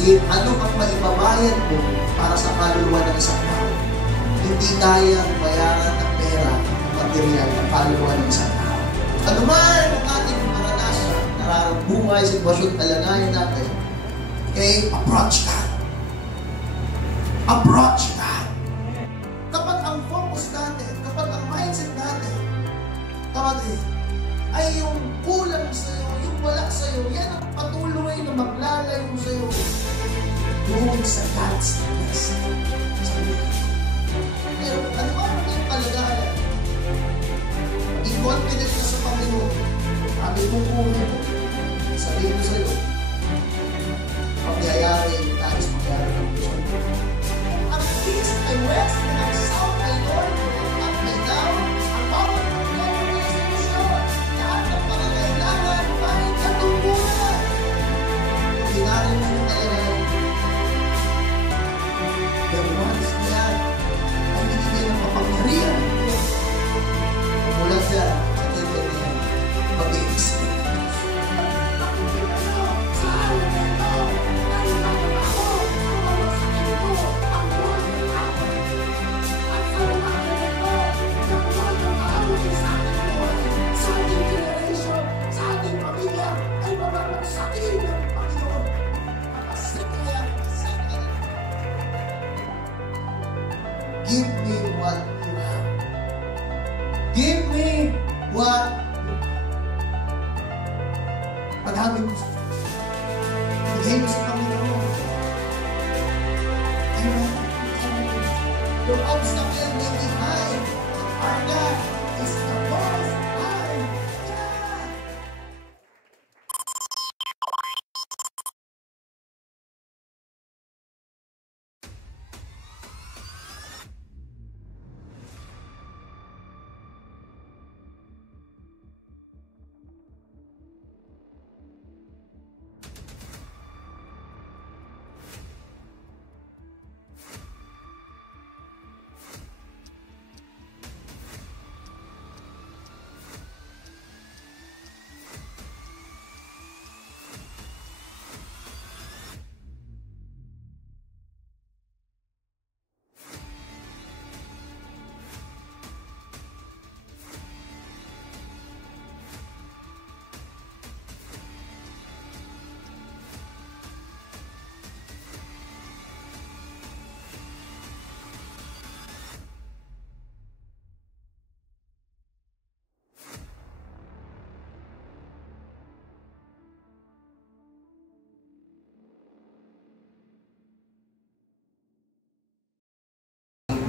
Kasi ano ang maibabayad mo para sa kaluluwa ng isang tao? Hindi kayang bayaran ng pera, ng material, ng kaluluwa ng isang tao. Ano man ang ating maranasan, nararambuhay, sitwasyon, kalagayan natin, okay, approach God. Approach God. Kapag ang focus natin, kapag ang mindset natin, kapatid, ay yung kulang sa'yo, yung wala sa'yo, yan ang patuloy na maglalayo sa'yo doon sa God's blessing. Pero ano ba ang yung kalagayan? Maging confident ka sa Panginoon. Sabi mo kunin mo. Sabihin mo sa'yo, pagyayari, tayo sa pagyayari ng Diyos. Ang east ay west, and ang south ay north, and ang up ay down, ang bawat Pagkinarin mo yung kailangan. Pero once na yan, ay binigay ng kapangyarihan. Mula dyan, sa title niya, mag-iisip. Give me what you have. Give me what you have. Paghabi mo siya. Bigay mo sa Panginoon. Amen. Your obstacle may be high. Our God is the most high.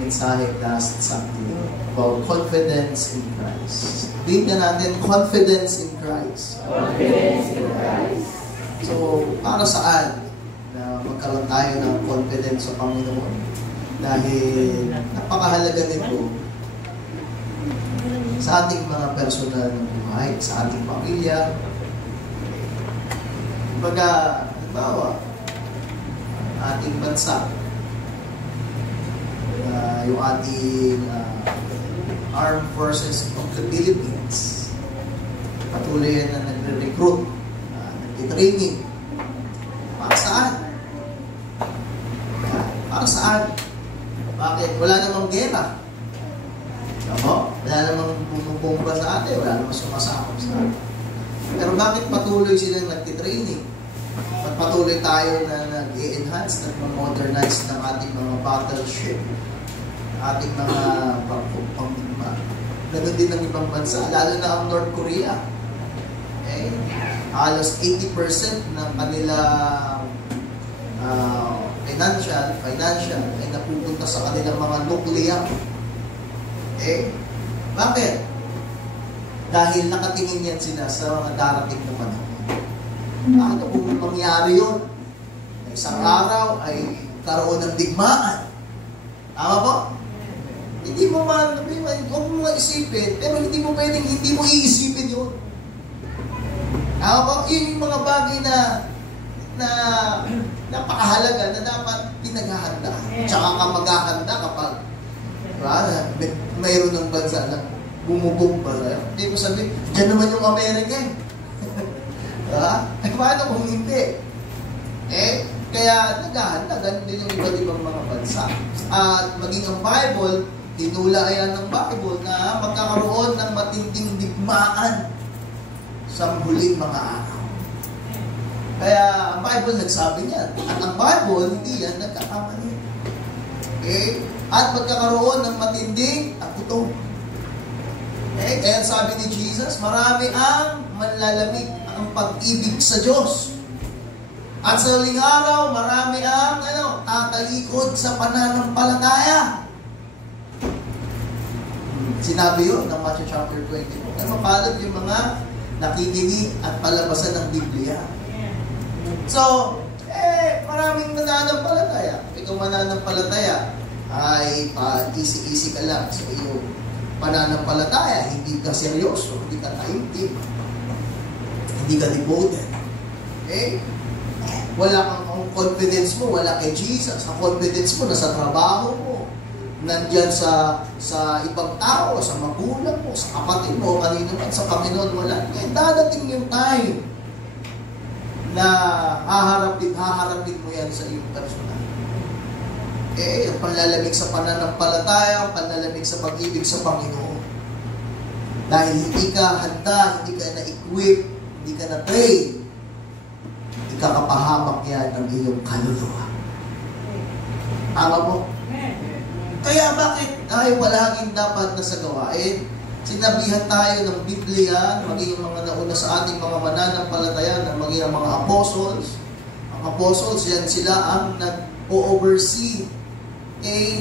Mensahe last Sunday about confidence in Christ. Tingnan natin, confidence in Christ. Confidence in Christ. So, para saan na magkaroon tayo ng confidence sa Panginoon? Dahil napakahalaga nito sa ating mga personal na buhay, sa ating pamilya. Kumbaga, halimbawa, ating bansa, yung ating Armed Forces of the Philippines. Patuloy na nagre-recruit, nagtitraining. Para saan? Para saan? Bakit? Wala namang gera. Wala namang bumubomba sa atin. Wala namang sumasakop sa atin. Pero bakit patuloy silang nagtitraining? At patuloy tayo na nag-i-enhance, nag-modernize ng ating mga battleship, ating mga pangdigma. Ganun din ng ibang bansa, lalo na ang North Korea. Okay? Halos 80% ng kanilang financial ay napupunta sa kanilang mga nuclear. Okay? Bakit? Dahil nakatingin yan sila sa mga darating na panahon. Ano kung mangyari yun? Isang araw ay karoon ng digmaan. Tama po? Hindi mo huwag mo isipin, pero hindi mo pwedeng, hindi mo iisipin yun. Tama po? Yun yung mga bagay na napakahalaga na dapat pinaghahanda. Tsaka ka maghahanda kapag mayroon ng bansa na bumubog ba sa'yo. Hindi mo sabihin, dyan naman yung Amerika eh. Paano kung hindi? Kaya naghahanap, ganun din yung iba't ibang mga bansa. At maging ang Bible, tinula yan ng Bible na magkakaroon ng matinding digmaan sa huling mga araw. Kaya ang Bible nagsabi niyan. At ang Bible, hindi yan nagkakamali. Okay? At magkakaroon ng matinding at ito. Okay? Kaya sabi ni Jesus, marami ang manlalamig ang pag-ibig sa Diyos. At sa huling araw, marami ang tatalikod sa pananampalataya. Sinabi yun ng Matthew chapter 20. Kaya mapalad yung mga nakikinig at palabasan ng Biblia. So, maraming mananampalataya. Ikaw mananampalataya ay easy-easy ka lang sa iyong pananampalataya. Hindi ka seryoso, hindi ka taimtim, hindi ka devoted. Okay? Wala kang confidence mo, wala kay Jesus. Ang confidence mo nasa trabaho mo, nandyan sa ibang tao, sa magulang mo, sa kapatid mo, kanino man, sa Panginoon, wala. Ngayon, dadating yung time na haharapin mo yan sa iyong personal. Okay? Ang panlalamig sa pananampalataya, ang panlalamig sa pag-ibig sa Panginoon. Dahil hindi ka handa, hindi ka na-equip, hindi ka na-train, ikakapahamak yan ng iyong kaluluwa. Tama mo? Kaya bakit tayo palaging dapat na sa gawain? Sinabihan tayo ng Biblia, maging mga nauna sa ating mga mananampalataya, na maging ang mga apostles. Ang apostles, yan sila ang nag-oversee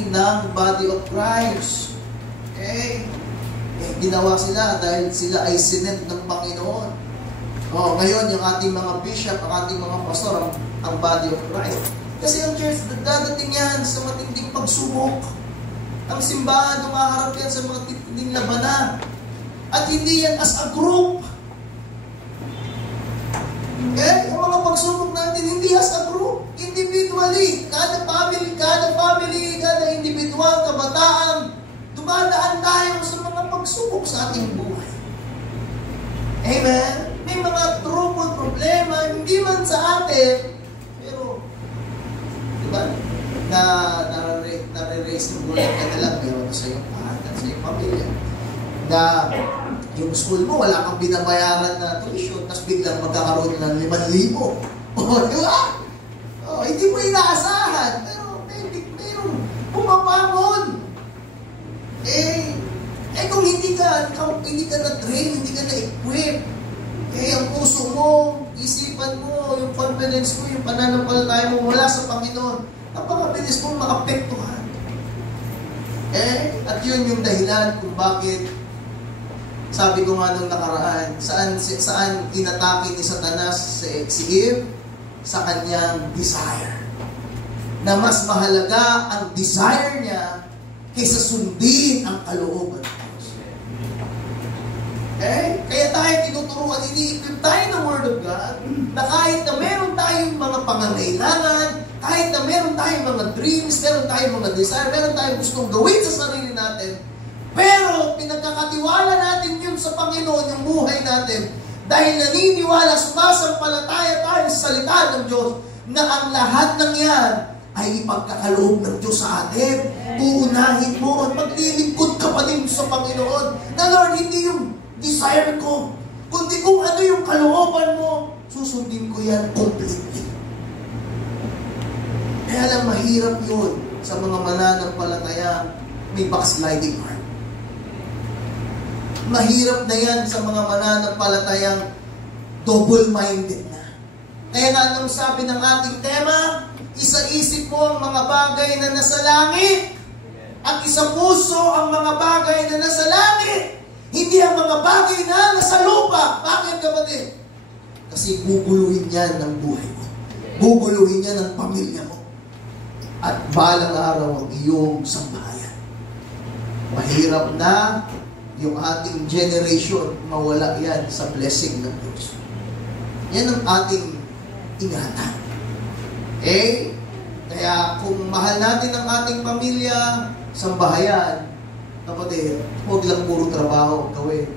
ng body of Christ. Okay? Ginawa sila dahil sila ay sinent ng Panginoon. Ngayon, yung ating mga bishop, ang ating mga pastor, ang body of Christ. Kasi ang church, dadating yan sa matinding pagsubok. Ang simbahan, dumaharap yan sa mga titinding labanan. At hindi yan as a group. Okay? Ang mga pagsubok natin, hindi as a group. Individually. Kada family, kada individual, kabataan, dumadaan tayo sa mga pagsubok sa ating buhay. Amen? May mga trouble, problema, hindi man sa atin, pero, di ba, nare-raise ng gulang ka na lang, pero sa iyong pahanan, sa iyong pamilya. Na yung school mo, wala kang binabayaran na tuition, tapos biglang magkakaroon ng 5,000. Di ba? Hindi mo inaasahan, pero mayroong pumapangon. Kung hindi ka na-train, hindi ka na-equip, ang puso mo, isipan mo, yung confidence mo, yung pananampalataya mo mula sa Panginoon, napakabilis mong maapektuhan. At yun yung dahilan kung bakit, sabi ko nga nung nakaraan, saan inatake ni Satanas si Eve? Sa kanyang desire. Na mas mahalaga ang desire niya kaysa sundin ang kalooban. Kaya tayo tinuturuan, ini-equip tayo ng Word of God, na kahit na meron tayong mga pangangailangan, kahit na meron tayong mga dreams, meron tayong mga desire, meron tayong gustong gawin sa sarili natin, pero pinagkakatiwala natin yun sa Panginoon, yung buhay natin, dahil naniniwala, sumasampalataya tayo sa salita ng Diyos, na ang lahat ng yan ay ipagkakaloob ng Diyos sa atin. Uunahin mo at maglilingkod ka pa din sa Panginoon, na Lord, hindi yung desire ko, kundi kung ano yung kalooban mo, susundin ko yan completely. Kaya lang mahirap yun sa mga mananampalataya may backsliding heart. Mahirap na yan sa mga mananampalatayang double-minded na. Kaya nga nung sabi ng ating tema, isa-isip mo ang mga bagay na nasa langit at isa puso ang mga bagay na nasa langit. Hindi ang mga bagay na nasa lupa. Bakit, kapatid? Kasi guguluhin yan ng buhay mo. Guguluhin yan ng pamilya mo. At balang araw ang iyong sambahayan. Mahirap na yung ating generation mawala yan sa blessing ng Diyos. Yan ang ating ingatan. Kaya kung mahal natin ang ating pamilya, sambahayan, kapatid, huwag lang puro trabaho gawin.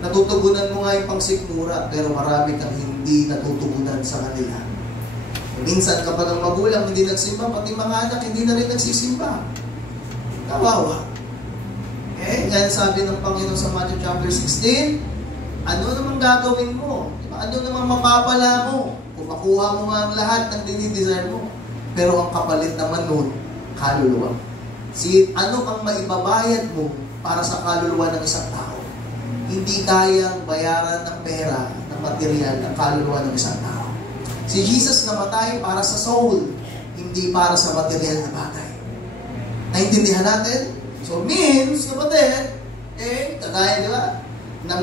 Natutugunan mo nga yung pangsikmura, pero marami kang hindi natutugunan sa kanila. Minsan kapag ang magulang hindi nagsimba, pati mga anak hindi na rin nagsisimba. Kawawa. Yan sabi ng Panginoon sa Matthew chapter 16, ano namang gagawin mo? Ano namang mapapala mo? Kung makuha mo ang lahat ng dinidesire mo. Pero ang kapalit naman nun, kaluluwa. Ano ang maibabayad mo para sa kaluluwa ng isang tao? Hindi kayang bayaran ng pera, ng material, ng kaluluwa ng isang tao. Si Jesus namatay para sa soul, hindi para sa material na bagay. Naintindihan natin? So means, kapatid, kagaya, di ba, ng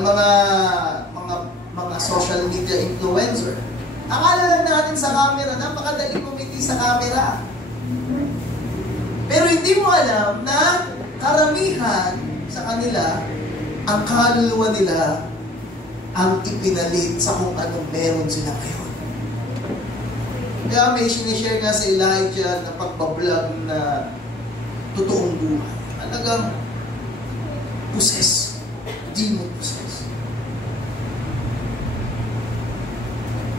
mga social media influencer. Akala lang natin sa camera, napakadali pumiti sa camera. Pero hindi mo alam na karamihan sa kanila, ang kaluluwa nila ang ipinalit sa kung anong meron sila ngayon. Kaya may sinishare nga sa Elijah na pagbablog na totoong buhay. Talagang possess. Demon possess.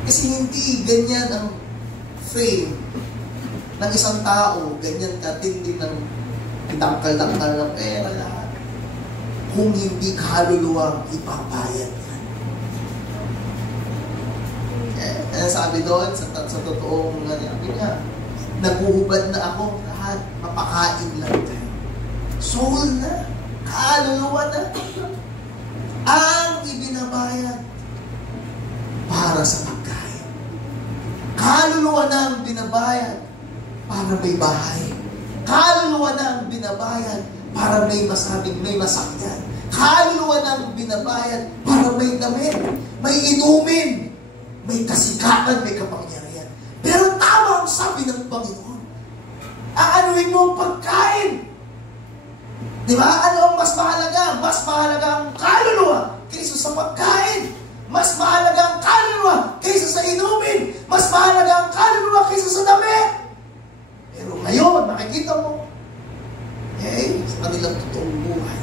Kasi hindi ganyan ang fame ng isang tao, ganyan katindi ng itangkal-tangkal ng pera lahat. Kung hindi kaluluwang ipabayad yan. Kaya sabi doon, sa totoong naguhubad na ako, lahat, mapakain lang tayo. Soul na, kaluluwa na, ang ibinabayad para sa pagkain. Kaluluwa na ang binabayad para may bahay. Kaluluwa na ang binabayad para may masabing may masakyan. Kaluluwa na ang binabayad para may damit, may inumin, may kasikatan, may kapangyarihan. Pero tama ang sabi ng Panginoon. Aanuhin mo ang pagkain. Di ba? Ano ang mas mahalaga? Mas mahalaga ang kaluluwa kaysa sa pagkain. Mas mahalaga ang kaluluwa kaysa sa inumin. Mas mahalaga ang kaluluwa kaysa sa damit. Pero ngayon, makikita mo, sa kanilang totoong buhay,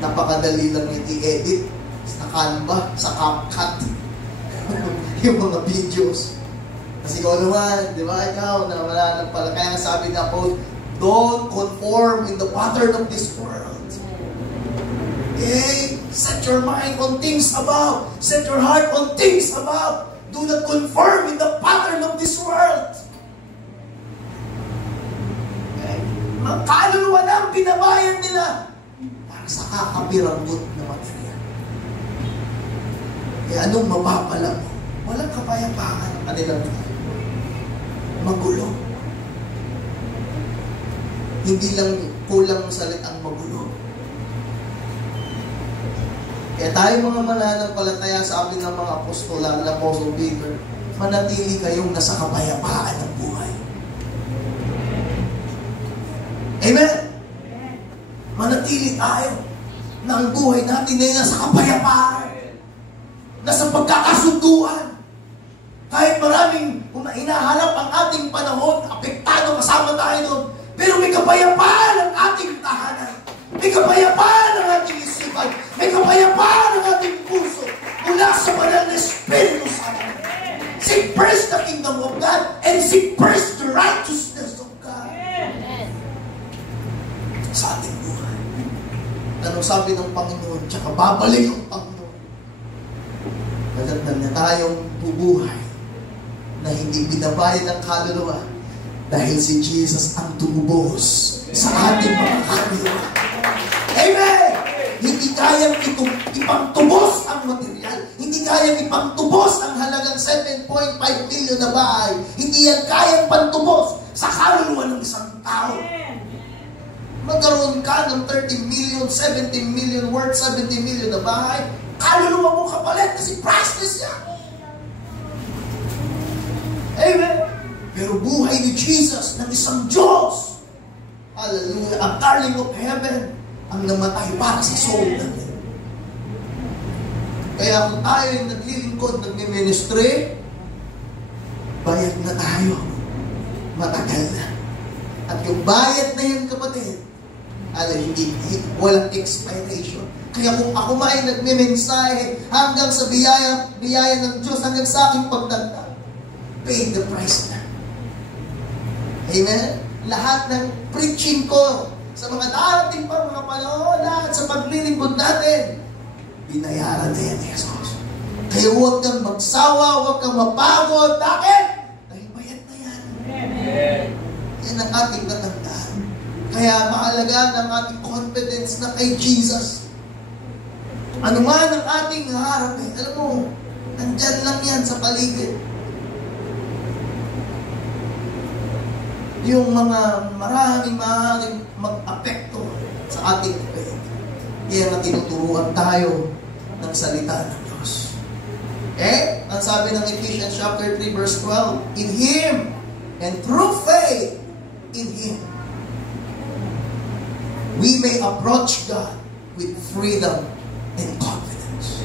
napakadali lang i-edit sa Canva, sa CapCut, yung mga videos. Kasi ikaw naman, di ba, ikaw, na wala lang pala. Kaya nga sabi na po, don't conform in the pattern of this world. Set your mind on things above. Set your heart on things above. Do not conform in the pattern of this world. Mga kaluluwa na ang binabayan nila para sa kakapiranggot na material. Anong mapapala mo? Walang kapayapaan ang kanilang magulo. Hindi lang kulang salitang magulo. Kaya tayo mga mananampalataya, sabi ng mga apostol, ng Apostle Peter, manatili kayong nasa kapayapaan ng buhay. Amen? Manatili tayo na ang buhay natin ay nasa kapayapaan, nasa pagkakasunduan. Kahit maraming hinahanap ang ating panahon, apektado, kasama tayo doon, pero may kapayapaan ang ating tahanan. May kapayapaan ang ating isipan. May kapayapaan ang ating puso mula sa banal na Espiritu Santo. Seek first the kingdom of God and seek first the righteousness of God. Sa ating buhay. Anong sabi ng Panginoon? Tsaka babalik ang Panginoon. Magandang na tayong bubuhay na hindi binabayad ng kaluluwa dahil si Jesus ang tumubos sa ating mga kaluluwa. Amen! Hindi kayang ipangtubos ang material. Hindi kayang ipangtubos ang halagang 7.5 million na bahay. Hindi yan kayang pantubos sa kaluluwa ng isang tao. Magkaroon ka ng 30 million, 70 million, worth 70 million na bahay, kaluluwa mo kapalit kasi priceless yan. Amen! Pero buhay ni Jesus ng isang Diyos, hallelujah, ang darling of heaven, ang namatay para sa soul natin. Kaya kung tayo yung naglilingkod, nagmi-ministry, bayad na tayo. Matagal na. At yung bayad na yun, kapatid, Walang expiration. Kaya kung ako may nagme-mensahe hanggang sa biyaya ng Diyos, hanggang sa aking pagtanda, pay the price na. Amen? Lahat ng preaching ko sa mga darating pa mga panahon, lahat sa paglilingkod natin, binayaran na yan ni Jesus. Kaya huwag kang magsawa, huwag kang mapagod. Bakit? Dahil bayad na yan. Yan ang ating natandaan. Kaya mahalaga ang ating confidence na kay Jesus. Ano man ang ating harapin, alam mo, nandyan lang yan sa paligid. Yung mga maraming mag-apekto sa ating faith. Kaya na tinuturuan tayo ng salita ng Diyos. Ang sabi ng Ephesians chapter 3 verse 12, in Him and through faith in Him, we may approach God with freedom and confidence.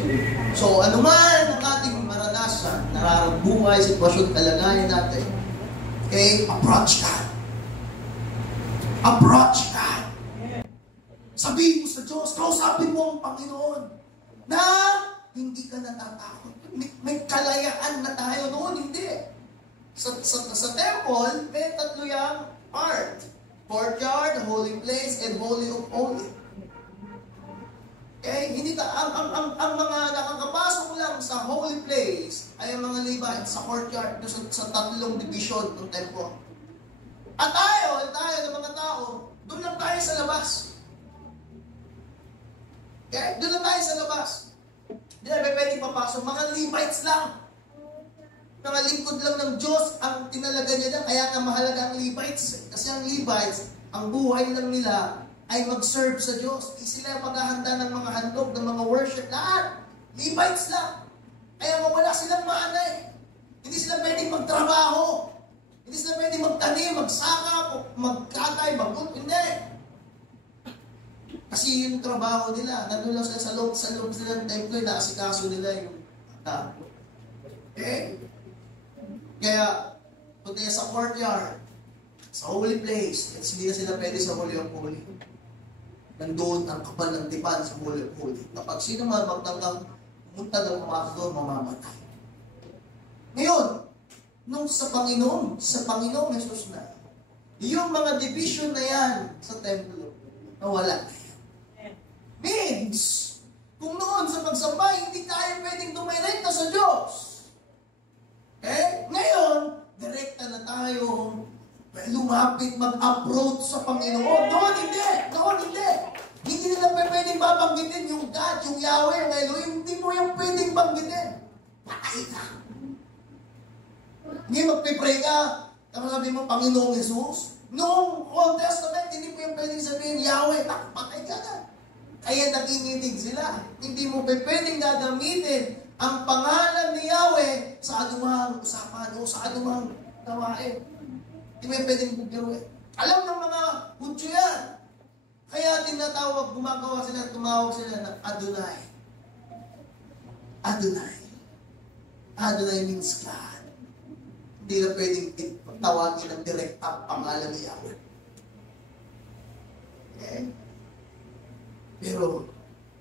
So, ano man ang ating maranasan, nararambuhay, sitwasyon, kalagayan natin, approach God. Approach God. Sabihin mo sa Diyos, kausapin mo ang Panginoon na hindi ka natatakot. May kalayaan na tayo noon, hindi. Sa temple, may tatlo yung part. Courtyard, holy place, and holy of holy. Hindi ang mga nakakapasok lang sa holy place ay ang mga Levites sa courtyard sa tatlong division ng temple. At tayo ng mga tao, doon lang tayo sa labas. Doon lang tayo sa labas. Hindi na pwedeng papasok. Mga Levites lang. Mga lingkod lang ng Diyos ang tinalaga niya lang. Kaya nga mahalaga ang Levites. Kasi ang Levites, ang buhay lang nila ay mag-serve sa Diyos. Sila ang paghahanda ng mga handog, ng mga worship. Lahat. Levites lang. Kaya wala silang maanay. Hindi sila pwedeng magtrabaho. Hindi sila pwedeng magtanim, magsaka, magkatay, hindi. Kasi yung trabaho nila, nandun lang sila sa loob sila ng templo, naasikaso nila yung Kaya, punta sa courtyard, sa holy place, hindi na sila pwede sa holy of holy. Nandun ang kapal ng tipan sa holy of holy. Kapag sino man magtanggang pumunta ng pumasok doon, mamamatay. Ngayon, nung sa Panginoon Jesus na, yung mga division na yan sa templo, nawala na yan. Means, kung noon sa pagsambay, hindi tayo pwedeng dumirekta sa Diyos. Ngayon, direkta na tayo lumapit, mag-approach sa Panginoon. Noon hindi. Hindi nila pwedeng babanggitin yung God, yung Yahweh, yung Elohim. Hindi mo yung pwedeng banggitin. Patay ka. Hindi magpipray ka. Tapos sabi mo, Panginoong Jesus. Noong Old Testament, hindi mo yung pwedeng sabihin, Yahweh, patay ka na. Kaya naginginig sila. Hindi mo pwedeng gagamitin ang pangalan ni Yahweh sa anumang usapan o sa anumang gawain. Hindi mo pwedeng bugiruin. Alam ng mga Hudyo yan. Kaya tumawag sila ng Adonai. Adonai means God. Hindi na pwedeng tawagin ng direkta pangalan ni Yahweh. Pero,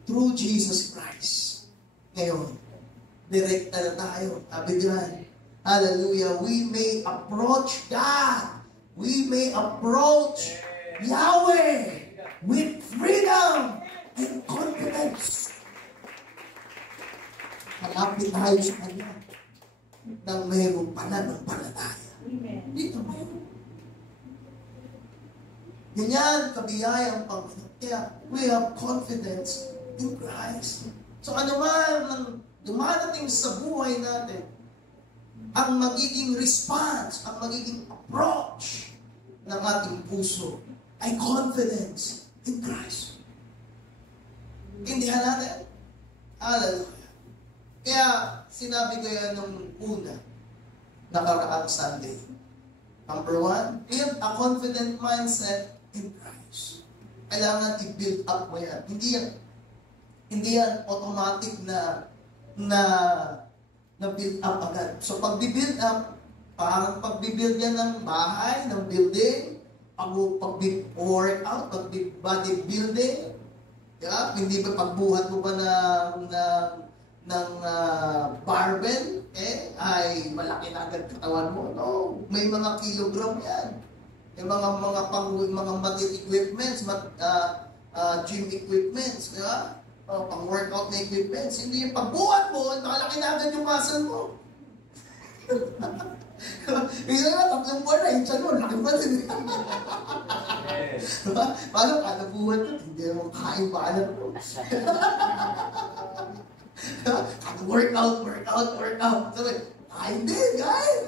through Jesus Christ, ngayon, direkta na tayo. Sabi diyan, hallelujah, we may approach God. We may approach Yahweh with freedom and confidence. Malapit tayo sa Kanya nang mayroong pananampalataya. Dito mayroon. Ganyan, kabiyayang Panginoon. Kaya, we have confidence in Christ. So, ano man ang dumadating sa buhay natin, ang magiging response, ang magiging approach ng ating puso ay confidence in Christ. Intindihan natin? Hallelujah. Kaya, sinabi ko yan nung una, nakaraang Sunday. Number 1, build a confident mindset in Christ. Kailangan i-build up mo yan. Hindi yan automatic na build up agad. So, pag-build up, parang pag-build yan ng bahay, ng building, pag-workout, pag-bodybuilding, diba? Hindi ba pagbuhat mo ba ng barbell, ay malaki na agad katawan mo? No, may mga kilogram yan. May mga material equipments, gym equipments, diba? Pang-workout na equipments. Hindi yung pagbuhat mo, malaki na agad yung muscle mo. Isa nga, 3 buwan na, yung tiyan mo, laki pa din. Paano, kada buwan ka, hindi naman kain pa alam mo. Kada workout. Sabi, kain din, guys.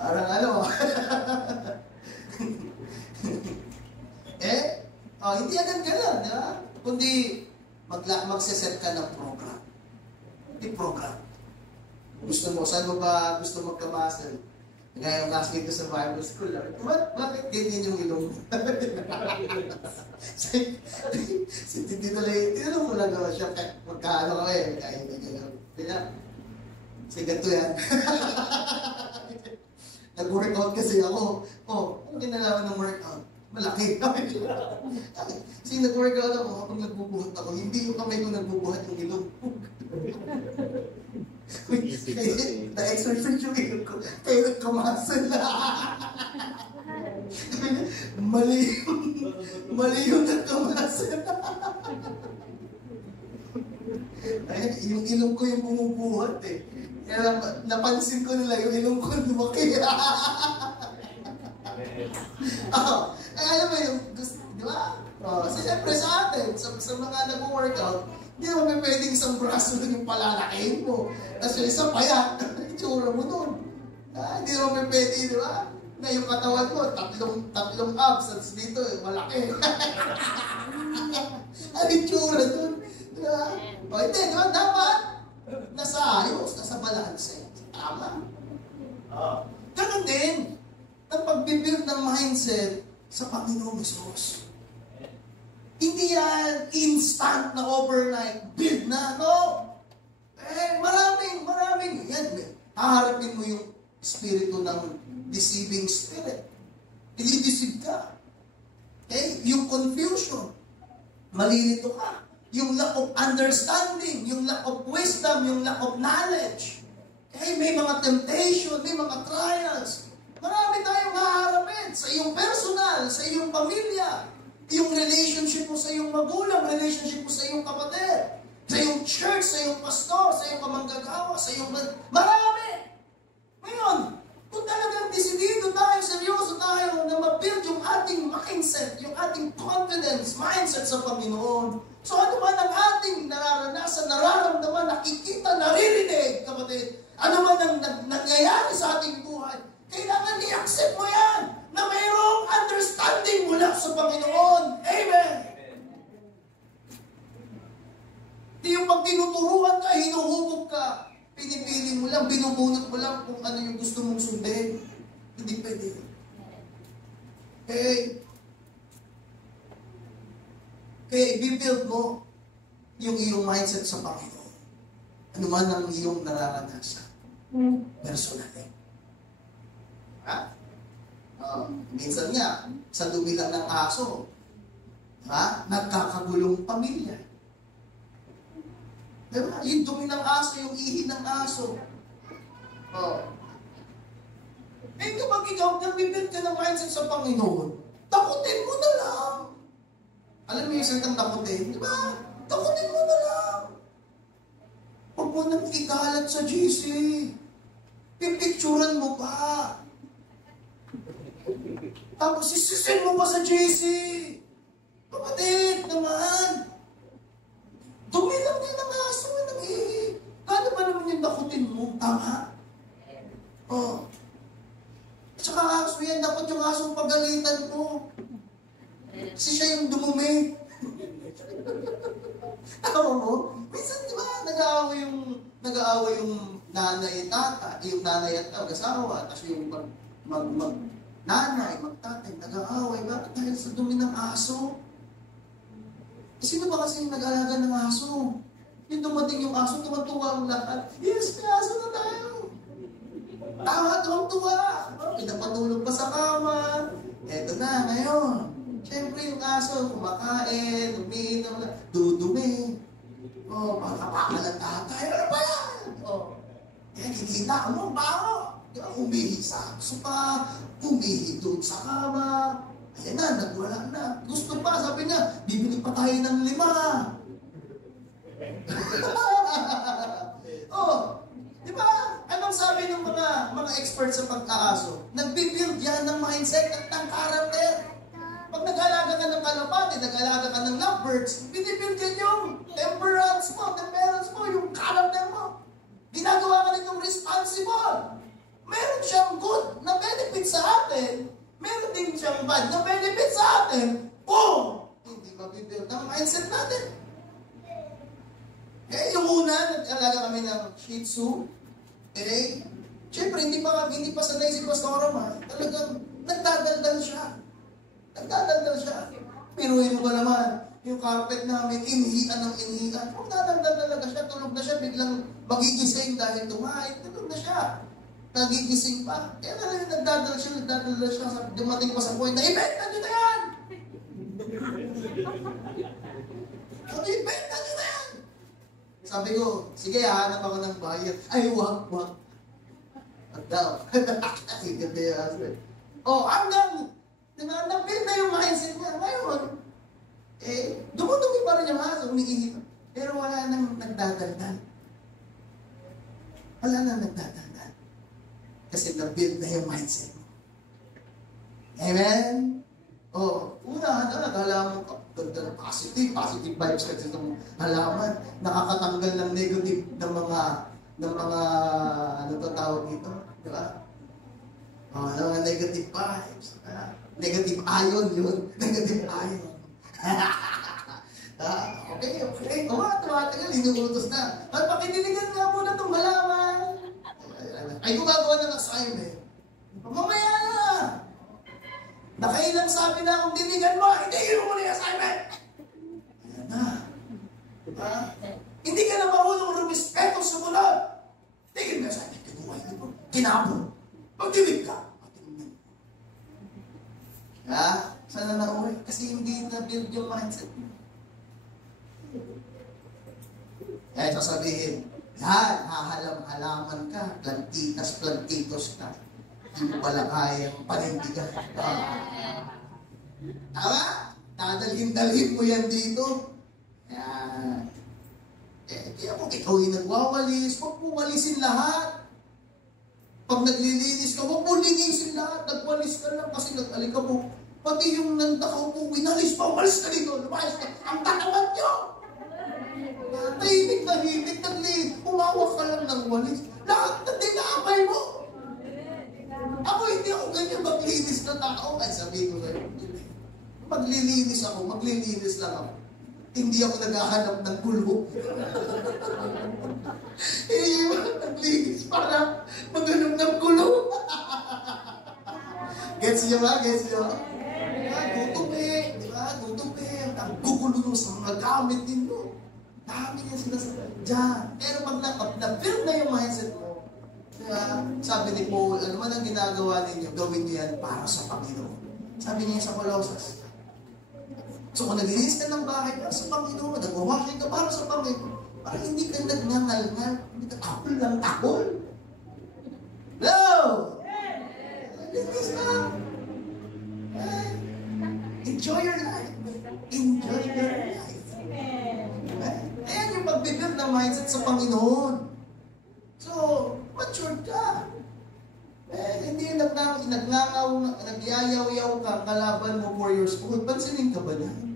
Parang ano. Hindi agad ganun, di ba? Kundi, magsiset ka ng program. Program. Gusto mo, saan mo ba gusto magka-muscle? Gaya yung classmate ko sa Bible School. Bakit ganyan yung ilong mo? Si Tito Lay, tinanong mo lang naman siya, magkaano kami, kaya ganyan. Kasi ganito yan. Nag-workout kasi ako. Ano kinalaman ng workout? Malaki. Kasi nag-workout ako, kapag nagbubuhat ako, hindi yung kamay ko nagbubuhat yung ilong. Na-exercise yung ilong ko, kaya nagkamasal na. Mali yung nagkamasal. Yung ilong ko yung bumubuhat eh. Kaya napansin ko nila yung ilong ko lumaki. Alam mo yung gusto, di ba? Kasi siyempre sa atin, sa mga nag-workout, hindi naman pwedeng isang braso lang yung palalakihin mo. Tapos yung isang payat, itsura mo nun. Hindi naman pwede, di ba? Na yung katawan mo, tatlong abs, at dito, malaki. Ano itsura dun? Di ba? Hindi, di ba? Dapat nasa ayos, nasa balanse. Tama. Ganun din, ang pag-build ng mindset sa Panginoong Diyos. Hindi yan instant na overnight build na, no? Maraming. Yan, haharapin mo yung espiritu ng deceiving spirit. Dinideceive ka. Yung confusion. Malilito ka. Yung lack of understanding, yung lack of wisdom, yung lack of knowledge. May mga temptation, may mga trials. Marami tayong haharapin sa iyong personal, sa iyong pamilya, yung relationship mo sa iyong magulang, relationship mo sa iyong kapatid, sa iyong church, sa iyong pastor, sa iyong kamanggagawa, sa iyong... Marami! Ngayon, kung talagang desidido tayo, seryoso tayo na ma-build yung ating mindset, yung ating confidence, mindset sa Panginoon. So ano man ang ating nararanasan, nararamdaman, nakikita, naririnig, kapatid, ano man ang nangyayari sa ating buhay, kailangan i-accept mo yan na mayroong understanding mula sa Panginoon. Amen! Di yung pag tinuturuan ka, hinuhubog ka, pinipili mo lang, binubunot mo lang kung ano yung gusto mong sundin. Hindi pwede. Kaya i-build mo yung iyong mindset sa Panginoon. Ano man ang iyong nararanasan. Personally. Minsan nga, sa dumi lang ng aso, nagkakagulong pamilya. Diba? Yung dumi ng aso, yung ihi ng aso. Kapag ikaw nag-build ka ng mindset sa Panginoon, takutin mo na lang. Alam mo yung salitang takutin? Diba? Takutin mo na lang. Huwag mo nang ikalat sa GC. Pipicturan mo pa. Tapos sisisend mo pa sa JC. Kapatid naman. Dumi lang din ang aso. Kano ba naman yung nakutin mo? Tama? Tsaka aso yan. Dapat yung asong pagalitan mo. Kasi siya yung dumumi. Tama mo? Minsan, di ba, nag-aaway yung nanay at yung nanay at asawa, tapos yung nanay, magtatay, nag-aaway. Bakit? Dahil sa dumi ng aso. Sino ba kasi yung nag-alaga ng aso? Yung dumating yung aso, tumatuwa ang lahat. Yes, may aso na tayo. Tama, tuwang-tuwa. Pinapatulog pa sa kama. Eto na, ngayon. Siyempre yung aso, kumakain, umiinom na, dudumi. Oh, pagkapakan ng tatay, ano ba yan? Oh, kikita mo, baho. Umihi sa sopa, umihi doon sa kama. Ayan na, nagwala na. Gusto pa, sabi niya, bibili pa tayo ng 5. Oh, di ba? Anong sabi ng mga experts sa pag-aaso? Nagbibuild yan ng mindset at ng character. Pag nag-alaga ka ng kalapati, nag-alaga ka ng lovebirds, binibuild yan yung temperance mo, yung character mo. Ginagawa ka nitong responsible. Meron siyang good na benefit sa atin, meron din siyang bad na benefit sa atin. Boom! Hindi mabibuild ang mindset natin. Eh, yung una, nag-alaga kami ng Shih Tzu. Eh, syempre, hindi pa sanay si Pastor Roma. Talagang nagdadaldal siya. Piruin mo ba naman? Yung carpet namin, inhian ng inhian. Kung nadaldal talaga siya, tulog na siya, biglang magigising dahil tumahin. Tulog na siya. Nagigising pa. Kaya talagang nagdadal siya. Dumating pa sa point na, ibenta nyo na yan! Ibenta nyo na yan! Sabi ko, sige, hanap ako ng bayad. Ay, wag. At daw. Oh, hanggang, nag-build na yung mindset niya. Ngayon, dumudumi pa rin yung aso, umiihip. Pero wala nang nagdadaldal. Kasi na-build na yung mindset mo. Amen? Oh, una, halaman ka. Ganda na positive vibes kasi itong halaman. Nakakatanggal ng negative ng mga ano to tawag dito, di ba? Oh, mga negative vibes. Negative ion yun. Negative ion. Okay. Tumatagal, inuutos na. At pakiniligan nga muna itong halaman. Ay, gumagawa ng assignment. Mamaya na! Nakailang sabi na akong diligan mo, hindi yun mo na yung assignment! Ayan na. Hindi ka na marunong rumispeto sumunod. Tigil na sa akin, kinapon. Magdilig ka. Sana na-uwi. Kasi hindi na-build yung mindset mo. Kaya sasabihin, yan, hahalam-halaman ka, plantitos ka. Hindi mo pala kayang panindigan. Tama? Dadalhin-dalhin mo yan dito. Yan. Kaya kung ikaw yung nagwawalis, huwag mo walisin lahat. Pag naglilinis ka, huwag mo linisin lahat. Nagwalis ka lang kasi nag-alika mo. Pati yung nandakaw mo, winalis pa, umalis ka dito, lumayas ka. Ang takawan nyo! Tahimik, umawak ka lang ng walis. Lahat na dinamay mo. Ako hindi ako ganyan maglinis na tao. Ay, sabihin ko kayo, maglilinis lang ako. Hindi ako naghahanap ng gulo. Naglinis para maghanap ng gulo. Gets nyo ba? Tutupi. Ang gugulo mo sa mga gamit din mo. Dami niya sila dyan. Pero pag na-build na yung mindset mo, kaya sabi ni Paul, ano man ang ginagawa ninyo, gawin niyo yan para sa Panginoon. Sabi niya sa Colossus. So kung naglinis ka ng bahay para sa Panginoon, nag-washing ka para sa Panginoon, para hindi ka nagngangal-ngal, hindi ka takol. Hello! Linis na! Enjoy your life. Ayan yung pag-build ng mindset sa Panginoon. So, mature ka. Hindi yung nagyayaw-yaw ka, kalaban mo 4 years old. Pansinin ka ba niyan?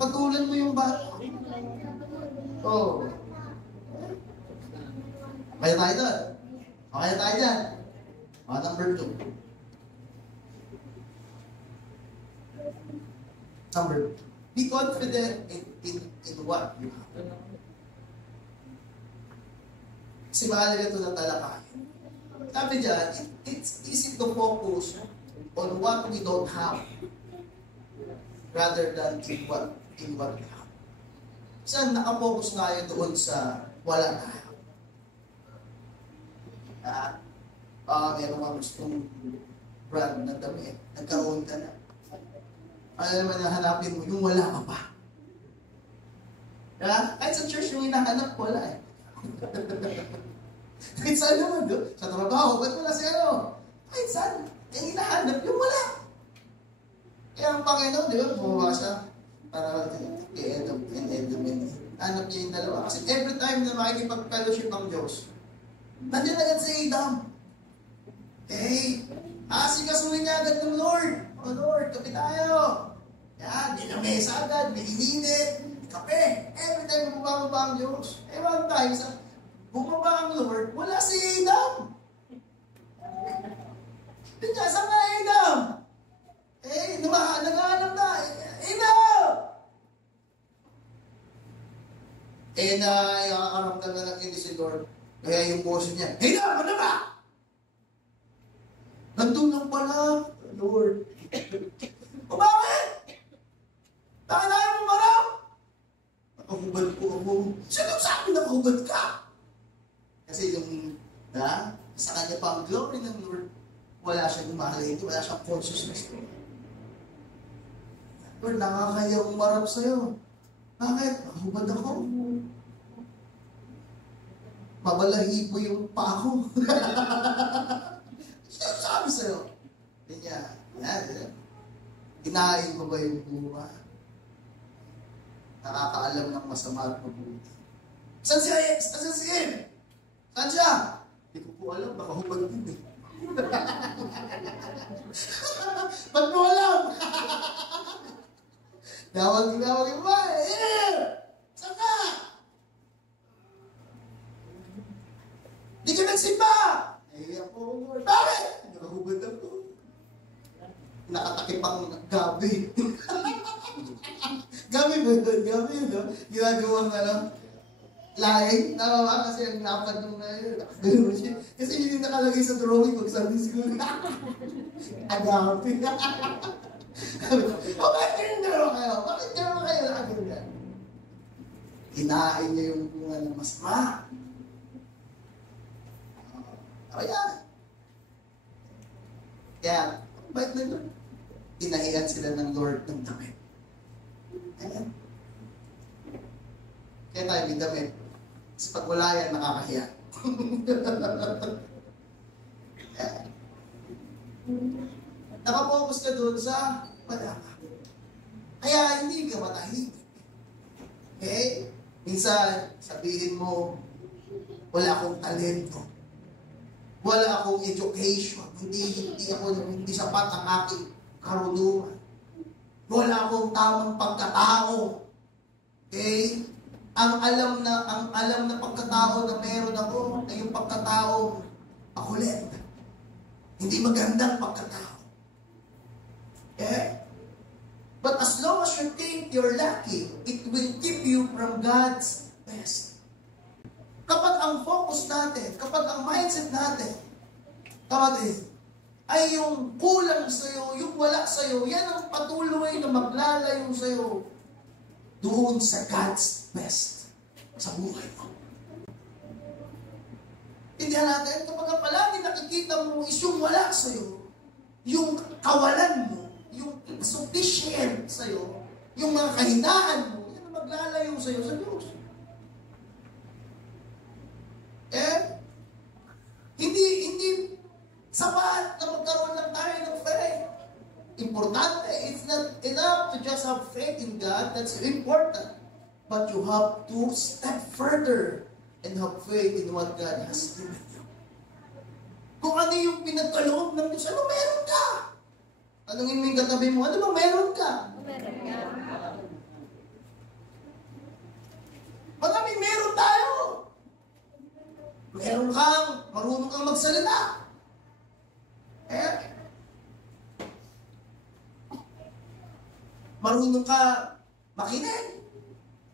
Patulan mo yung bata. Oh. Kaya tayo doon. Okay tayo dyan. Number 2. Number 2. Be confident in what you have. Kasi mahalaga ito na talakayin. Sabi dyan, it's easy to focus on what we don't have rather than in what we have. Saan nakapokus tayo doon sa wala tayo. Meron ka gustong brand na damit, nagkaroon ka na. Ano naman hanapin mo, yung wala ka pa. Kahit sa church yung hinahanap, wala eh. Kahit saan naman doon, sa trabaho, ba't wala siya kahit saan, yung hinahanap yung wala. Kaya ang Panginoon, di ba, bumaba siya, para i-edom, hanap niya yung dalawa. Kasi every time na makikipag-fellowship ang Diyos, nandiyan agad si Adam. Asikasuhin niya agad ng Lord. Oh Lord, kape tayo. Yan, nilamesa agad, may ininit, kape. Every time bumababa ang Diyos. One time, bumaba ang Lord, wala si Adam. Tingnan, saan nga Adam? Naghahanap na. Adam! Nakakaramdam na ng si Lord. Kaya yung boss niya, Adam, ano ba? Nandun lang pala, Lord. O bakit? Bakit ayaw mo marap? Nakahubad po ako. Sino sabi nakahubad ka? Kasi yung, sa kanya pa ang glory ng Lord, wala siyang umahalito, wala siyang consciousness. Lord, nakakaya umarap sa'yo. Bakit? Nakahubad ako. Mabalahibo yung pa ako. Sino sabi sa'yo? Inahin mo ba yung buwa? Nakakaalam ng masama at mabuti. Saan siya? Saan siya? Saan siya? Hindi ko po alam, nakahubad din eh. Ba't mo alam? Dawag yung ba? Saan ka? Di ka nagsimba! Ako, Lord. Bakit? Nakahubad ako. Nakatakip ang gabi. Gabi ba yun? Gabi yun, no? Ginagawang laing. Tama ba? Kasi ang lapad nung gano'n siya. Kasi yun yung nakalagay sa drawing ko. Sabi siguro, agapi. Bakit ganyan naman kayo? Bakit ganyan kayo nakaganda? Kinain niya yung bunga ng masama. Kaya, bakit na Lord? Inahiyan sila ng Lord ng damit. Ayan. Kaya tayo may damit. Kasi pag wala yan, nakakahiya. Nakapokus ka doon sa wala ka. Kaya hindi ka matahimik. Okay? Minsan, sabihin mo, wala akong talento. Wala akong education. Hindi sapat ang aking karunungan. Wala akong tamang pagkatao. Okay? Ang alam na pagkatao na meron ako ay yung pagkatao makulit. Hindi magandang pagkatao. Okay? But as long as you think you're lucky, it will keep you from God's best. Kapag ang focus natin, kapag ang mindset natin, kapatid, ay yung kulang sa'yo, yung wala sa'yo, yan ang patuloy na maglalayo sa'yo doon sa God's best sa buhay mo. Tindihan natin, kapag palagi nakikita mo is yung wala sa'yo, yung kawalan mo, yung insufficient sa'yo, yung mga kahinaan mo, yan ang maglalayo sa'yo sa Diyos. Hindi sapat na magkaroon lang tayo ng faith. Importante, it's not enough to just have faith in God, that's important. But you have to step further and have faith in what God has given you. Kung ano yung pinagkaloob ng Diyos, ano meron ka? Tanungin mo yung katabi mo, ano ba meron ka? Maraming meron tayo. Meron kang, marunong kang magsalita. Marunong ka makinig.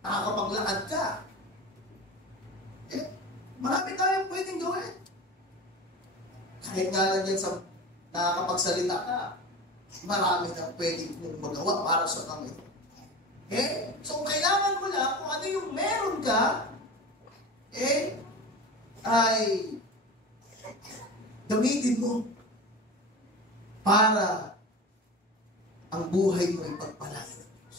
Nakakapaglakad ka. Marami tayong pwedeng gawin. Kahit nga lang yan sa nakakapagsalita ka, marami na pwedeng mong magawa para sa kami. Okay? So, kailangan mo lang kung ano yung meron ka, ay Gamitin mo para ang buhay mo ay pagpalain ng Diyos.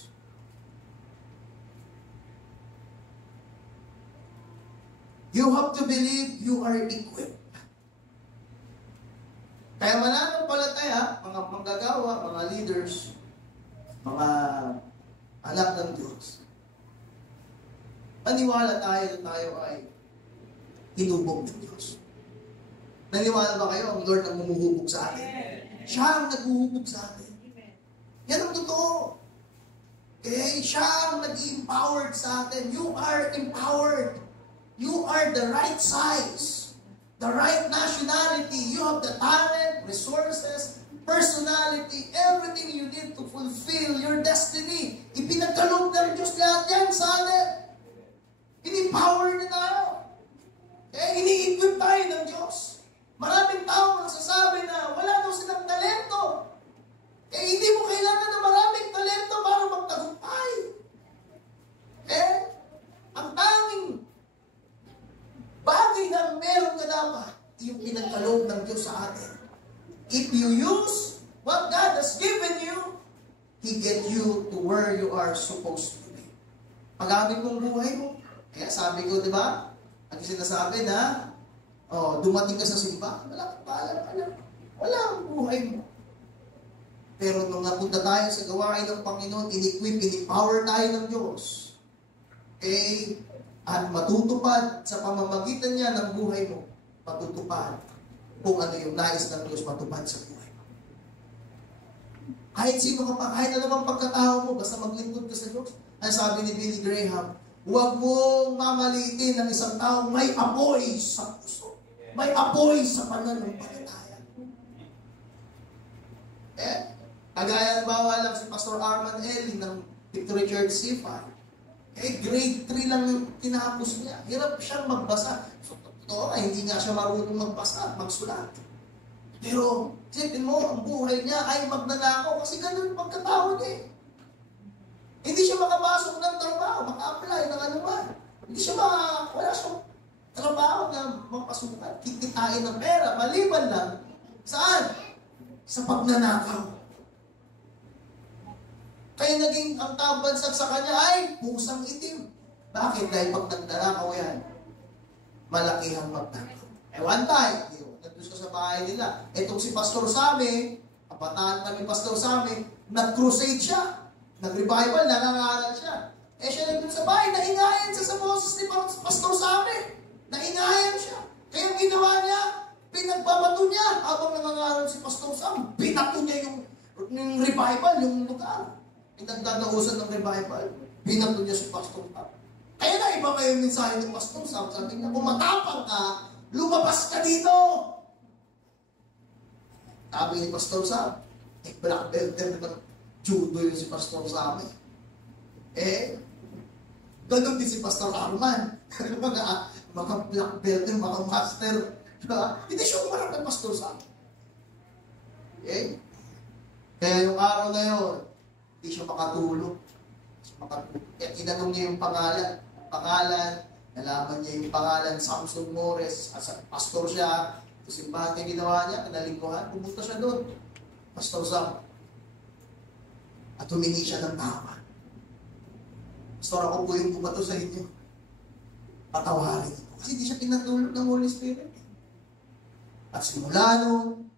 You have to believe you are equipped. Kaya mananampalataya, mga manggagawa, mga leaders, mga anak ng Diyos, maniwala tayo na tayo ay hinubog ng Diyos. Naniwala ba kayo ang Lord ang humuhubog sa atin? Siya ang naghuhubog sa atin. Yan ang totoo. Okay? Siya ang nag-empowered sa atin. You are empowered. You are the right size. The right nationality. You have the talent, resources, personality, everything you need to fulfill your destiny. Ipinagkaloob ng Diyos lahat yan sa atin. In-empower na tayo. Okay? Ini-equip tayo ng Diyos. Maraming tao nagsasabi na wala daw silang talento. Hindi mo kailangan ng maraming talento para magtagumpay. Ang tanging bagay na meron ka dapat, yung pinagkaloob ng Diyos sa atin. If you use what God has given you, He get you to where you are supposed to be. Pag-amig mong buhay mo. Kaya sabi ko, di ba? Ang sinasabi na, dumating ka sa simbahan, wala kang paalam. Wala ang buhay mo. Pero nung napunta tayo sa gawain ng Panginoon, in-equip, in-empower tayo ng Diyos. At matutupad sa pamamagitan niya ng buhay mo, matutupad kung ano yung nais ng Diyos matupad sa buhay mo. Kahit sino ka pa, kahit ano bang pagkatao mo, basta maglingkod ka sa Diyos. Ang sabi ni Billy Graham, huwag mong mamalitin ng isang taong may apoy sa puso. May apoy sa pananampalataya. Kagaya bawa lang si Pastor Arman Ellie ng Victory Church C5. Grade 3 lang yung tinapos niya. Hirap siyang magbasa. So, totoo nga, hindi nga siya marunong magbasa at magsulat. Pero, isipin mo, ang buhay niya ay magnanakaw kasi ganun pagkatao niya. Hindi siya makapasok ng trabaho, maka-apply ng anuman. Hindi siya wala siyang trabaho na mapasukan, kikitain ng pera, maliban lang, saan? Sa pagnanakaw. Kaya naging ang tabansag sa kanya ay pusang itim. Bakit? Dahil pag nagnanakaw yan, malaki ang magnakaw. One time, nandun siya sa bahay nila. Itong si Pastor Sami, kabataan kami Pastor Sami, nag-crusade siya. Nag-revival, nangangaral siya. Siya nandun sa bahay, naingayan siya sa boses ni Pastor Sami. Naingayan siya. Kaya ang ginawa niya, pinagbabato niya habang nangangaral si Pastor Sam. Binato niya yung revival, yung lugar. Pinagdadausan ng revival. Binato niya si Pastor Sam. Kaya na iba kayo yung mensahe ng Pastor Sam. Sabi niya, kung matapang ka, lumabas ka dito. Sabi ni Pastor Sam, black belt din ng judo yun si Pastor Sam. Ganun din si Pastor Arman. Mga black belt din, mga master. Hindi siya umarap ng Pastor Sam. Kaya yung araw na yun, hindi siya makatulog. Kaya tinanong niya yung pangalan. Nalaman niya yung pangalan, Samson Mores. As pastor siya. Ito simbahan niya ginawa niya, kanalingkuhan. Pumunta siya doon. Pastor Sam. At humingi siya ng tama. Pastor, ako po yung bumato sa inyo. Patawarin ito. Kasi hindi siya pinatulog ng Holy Spirit. At simula nun,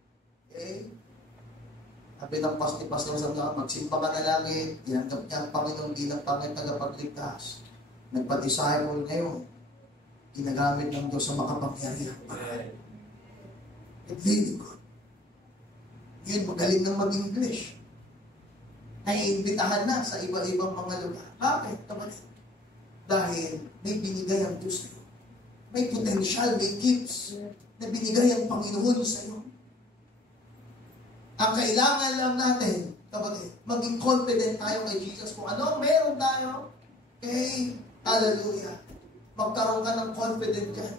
sabi ng Pastor Sam na magsimba ka na lagi, tinanggap niya ang Panginoon bilang Panginoon tagapagligtas. Nagpa-disciple ngayon, ginagamit ng Diyos sa makapangyarihan. It's really good. Yun, magaling nang mag-English. Naiimbitahan na sa iba-ibang mga lugar. Bakit? Dahil may binigay ang Diyos sa'yo. May potential, may gifts na binigay ang Panginoon sa'yo. Ang kailangan lang natin, kapatid, maging confident tayo kay Jesus. Kung ano meron tayo, hallelujah. Magkaroon ka ng confident yan.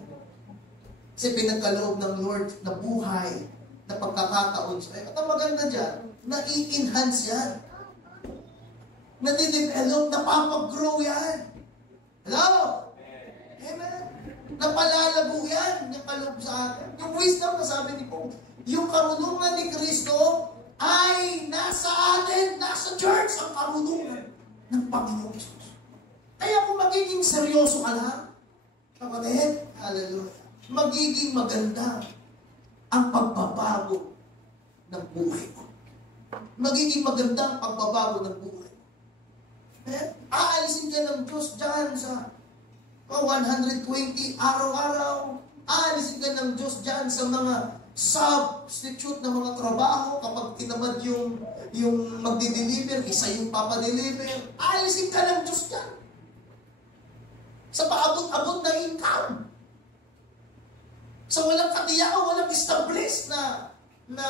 Kasi pinagkaloob ng Lord na buhay, na pagkakataon sa'yo. At ang maganda dyan, na-i-enhance yan. Na-develop, napapag-grow yan. Hello? Amen. Napalalago yan, yung kaloob sa atin. Yung wisdom na sabi ni Paul, yung karunungan ni Kristo ay nasa atin, nasa church, ang karunungan ng Panginoon Jesus. Kaya kung magiging seryoso ka lang, kapatid, hallelujah, magiging maganda ang pagbabago ng buhay mo. Magiging maganda ang pagbabago ng buhay mo. Aalisin ka ng Diyos dyan sa 120 araw-araw. Aalisin ka ng Diyos dyan sa mga substitute na mga trabaho. Kapag tinamad yung magdi-deliver, isa yung papadeliver. Aalisin ka ng Diyos dyan. Sa paabot-abot na income. Sa walang katiyakan, walang established na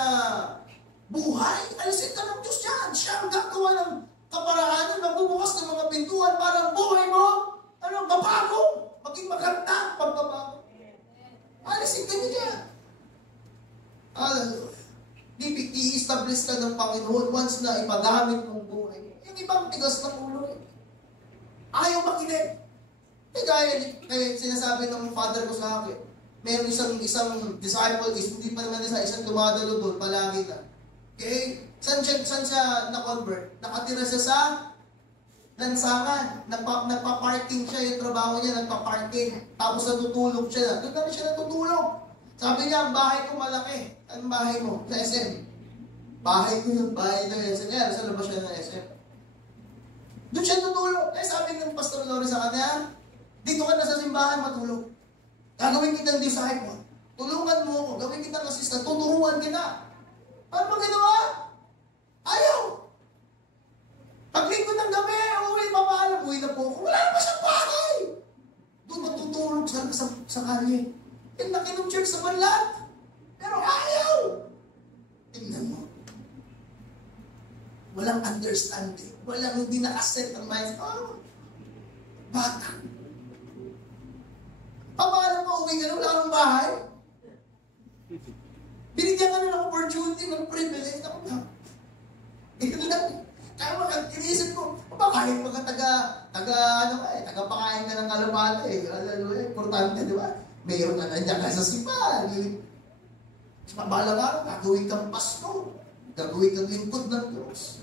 buhay. Alisin ka ng Diyos dyan. Siya ang gagawa ng kaparaanan, magbubukas ng mga pintuan para ang buhay mo, mabago, maging maganda, pagbabago. Alisin ka niya. Hallelujah. I-establish ka ng Panginoon once na ipagamit mong buhay. Yung ibang tigas ng ulo, ayaw makinig. Kaya sinasabi ng father ko sa akin, mayroon isang disciple, hindi pa naman isang dumadalo doon, palagi na. Okay? Saan siya na-convert? Nakatira siya sa lansangan. Nagpa-parking siya, yung trabaho niya, nagpa-parking. Tapos natutulog siya. Doon na siya natutulog. Sabi niya, ang bahay ko malaki. Anong bahay mo? Sa SM. Bahay ko yun. Bahay na SM. Kaya sa labas siya ng SM. Doon siya natutulog. Kaya sabi ng Pastor Lori sa kanya, dito ka na sa simbahan matulog. Gagawin kitang disciple. Tulungan mo ako. Gawin kitang assistant. Tuturuan kita. Paano mo ginawa? Ayaw. Paglingkod ng gabi, uwi, papaalam. Uwi na po ako. Wala naman siyang bahay. Doon matutulog sa kalye. Yung laki ng church sa banlat. Pero ayaw. Tingnan mo. Walang understanding. Walang hindi na-accept ang mind. Bata. Paano ka uwi ka na wala ng bahay? Binigyan ka na ng opportunity, ng privilege. Ito lang. Kaya inisip ko, kahit mga taga-pakain ka ng kalapate, hallelujah, importante, di ba? Mayroon ka nandiyan ka sa simbahan. Balang araw, gagawin kang pasto. Gagawin kang lingkod ng Diyos.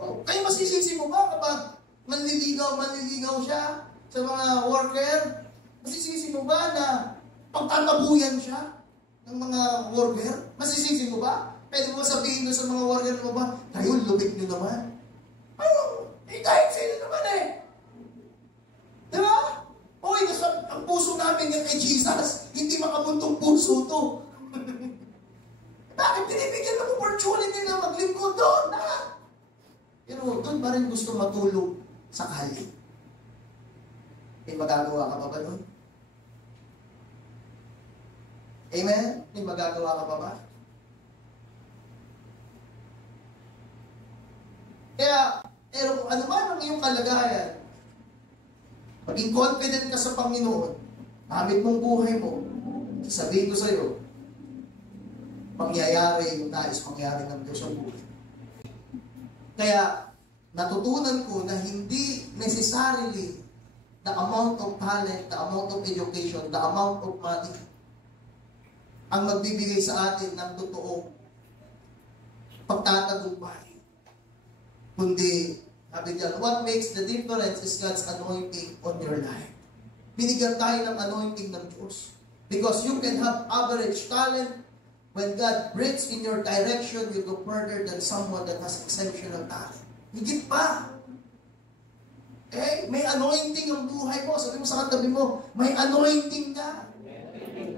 Kaya masisisi mo ba kapag manliligaw siya sa mga worker? Masisisi mo ba na pagtatabuyan siya ng mga worker? Masisisi mo ba? Pwede mo sabihin doon sa mga worker mo ba, kayo, lubit nyo naman. Kahit sino naman eh. Diba? Ang puso namin yung kay Jesus, hindi makabuntong puso to. Bakit binibigyan ng opportunity na maglingkod doon? Pero doon pa rin gusto matulog sa kali. Magagawa ka pa ba doon? Amen? Magagawa ka pa ba? Kaya, pero kung ano man ang iyong kalagayan, maging confident ka sa Panginoon, gamit mong buhay mo, sasabihin ko sa iyo, pangyayari yung nais pangyayari ng Diyos sa buhay. Kaya, natutunan ko na hindi necessarily the amount of talent, the amount of education, the amount of money ang magbibigay sa atin ng totoo pagtatagumpay. Kundi, sabi niya, what makes the difference is God's anointing on your life. Binigyan tayo ng anointing ng Diyos. Because you can have average talent, when God breathes in your direction, you go further than someone that has exceptional talent. Higit pa. May anointing ang buhay mo. Sabi mo sa katabi mo, may anointing ka.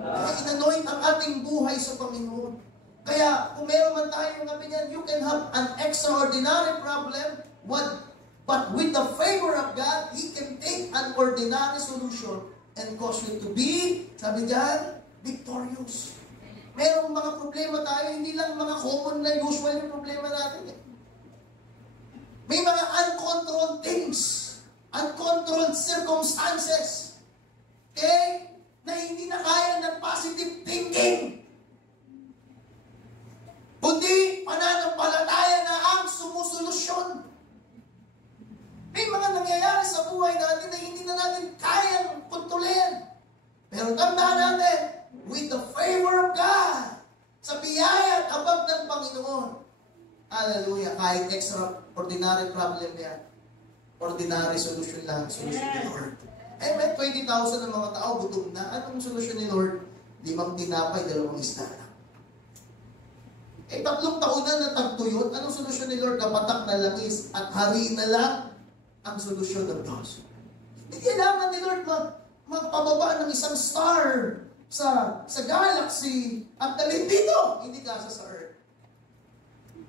In-anoint ang ating buhay sa Panginoon. Kaya, kung meron man tayo ng opinion, you can have an extraordinary problem, but with the favor of God, He can take an ordinary solution and cause you to be, sabi diyan, victorious. Merong mga problema tayo, hindi lang mga common na usual yung problema natin. May mga uncontrolled things, uncontrolled circumstances, na hindi na kaya ng positive thinking. Kundi, pananampalataya na ang sumusolusyon. May mga nangyayari sa buhay natin na hindi na natin kaya Pero tandaan natin, with the favor of God, sa biyaya at abag ng Panginoon, hallelujah, kahit extraordinary problem yan, ordinary solution lang, solution ni Lord. Eh, may 20,000 ng mga tao, gutom na. Anong solusyon ni Lord? 5 tinapay, 2 isda lang. Eh, 3 taon na natagtuyot. Anong solusyon ni Lord? Kapatak na langis at hari na lang ang solusyon ng Diyos. Hindi kailangan ni Lord magpababa ng isang star sa galaxy at dalhin dito. Hindi kasi sa earth.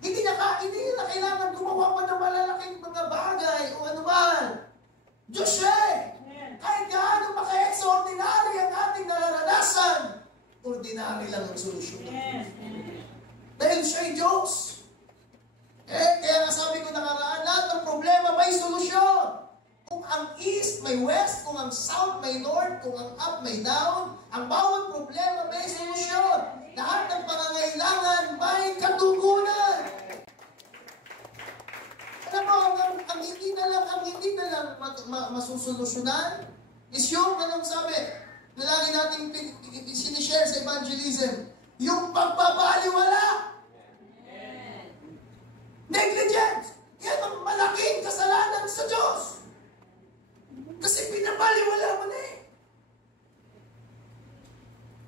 Hindi na kailangan gumawa pa ng malalaking mga bagay o ano man. Diyos siya eh. Kahit gaano maka-extraordinary ang ating nararanasan, ordinary lang ang solusyon. Dahil siya'y Diyos. Kaya sabi ko nakaraan, lahat ng problema may solusyon. Kung ang east may west, kung ang south may north, kung ang up may down, ang bawat problema may solusyon. Lahat ng pangangailangan may katugunan. Alam mo, ang hindi na lang masusolusyonan is yung, anong sabi, na lagi natin sinishare sa evangelism, yung pagpapaliwala. Negligence. Yan ang malaking kasalanan sa Diyos. Kasi pinapaliwala mo na eh.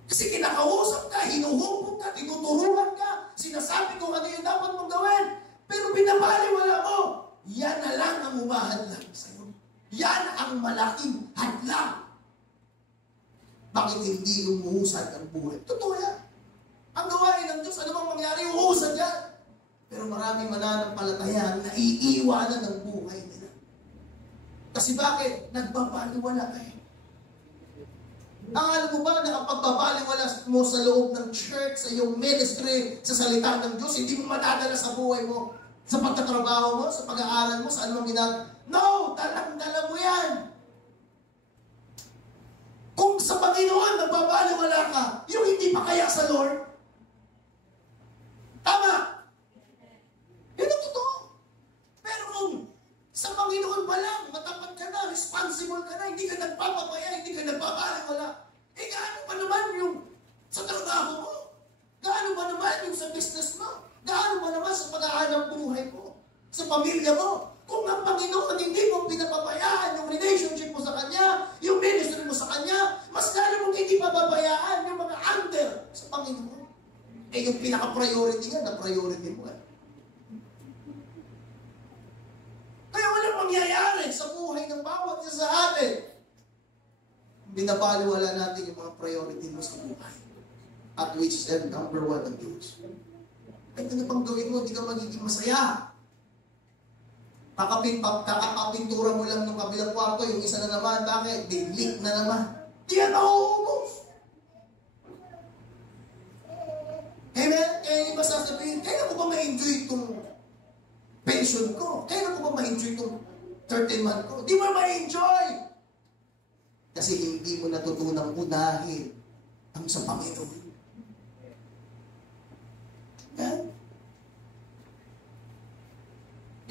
Kasi kinakausap ka, hinuhubog ka, tinuturuan ka, sinasabi kung ano yung dapat mong gawin, pero pinapaliwala mo, yan na lang ang umahadlang sa'yo. Yan ang malaking hadlang. Bakit hindi umuhusad ang buhay? Totoo yan. Ang gawain ng Diyos, ano bang mangyari? Uhusad yan. Pero maraming mananampalataya na iiwanan ng buhay nila. Kasi bakit? Nagbabaliwala ka eh. Alam mo ba na ang pagbabaliwala mo sa loob ng church, sa iyong ministry, sa salita ng Diyos, hindi mo madadala sa buhay mo, sa pagtatrabaho mo, sa pag-aaral mo, sa anumang ginagawa? No! Dalang-dala mo yan! Kung sa Panginoon nagbabaliwala ka, yung hindi pa kaya sa Lord, tama! Yun ang totoo. Pero kung sa Panginoon pa lang, matapat ka na, responsible ka na, hindi ka nagpapabaya, hindi ka nagbabaliwala, eh gaano pa naman yung sa trabaho mo? Gaano ba naman yung sa business mo? Gaano ba naman sa pag-aanap buhay mo? Sa pamilya mo? Kung ang Panginoon hindi mo pinapabayaan yung relationship mo sa Kanya, yung ministry mo sa Kanya, mas lalo mong hindi pababayaan yung mga under sa Panginoon. Eh yung pinaka-priority nga, na priority mo eh. Kaya walang mangyayari sa buhay ng bawat isa sa atin. Binabaliwala natin yung mga priority mo sa buhay. At which is number 1 ang Diyos. Kahit ano pang gawin mo, hindi ka magiging masaya. Kakapintura mo lang ng kabilang kwarto, yung isa na naman, bakit? Leak na naman. Di yan nauubos. Amen? Kaya yung iba sasabihin, kaya ko ba ma-enjoy itong pension ko? Kaya ko ba ma-enjoy itong 13 month ko? Di ba ma-enjoy? Kasi hindi mo natutunang unahin ang sa Panginoon. Yan.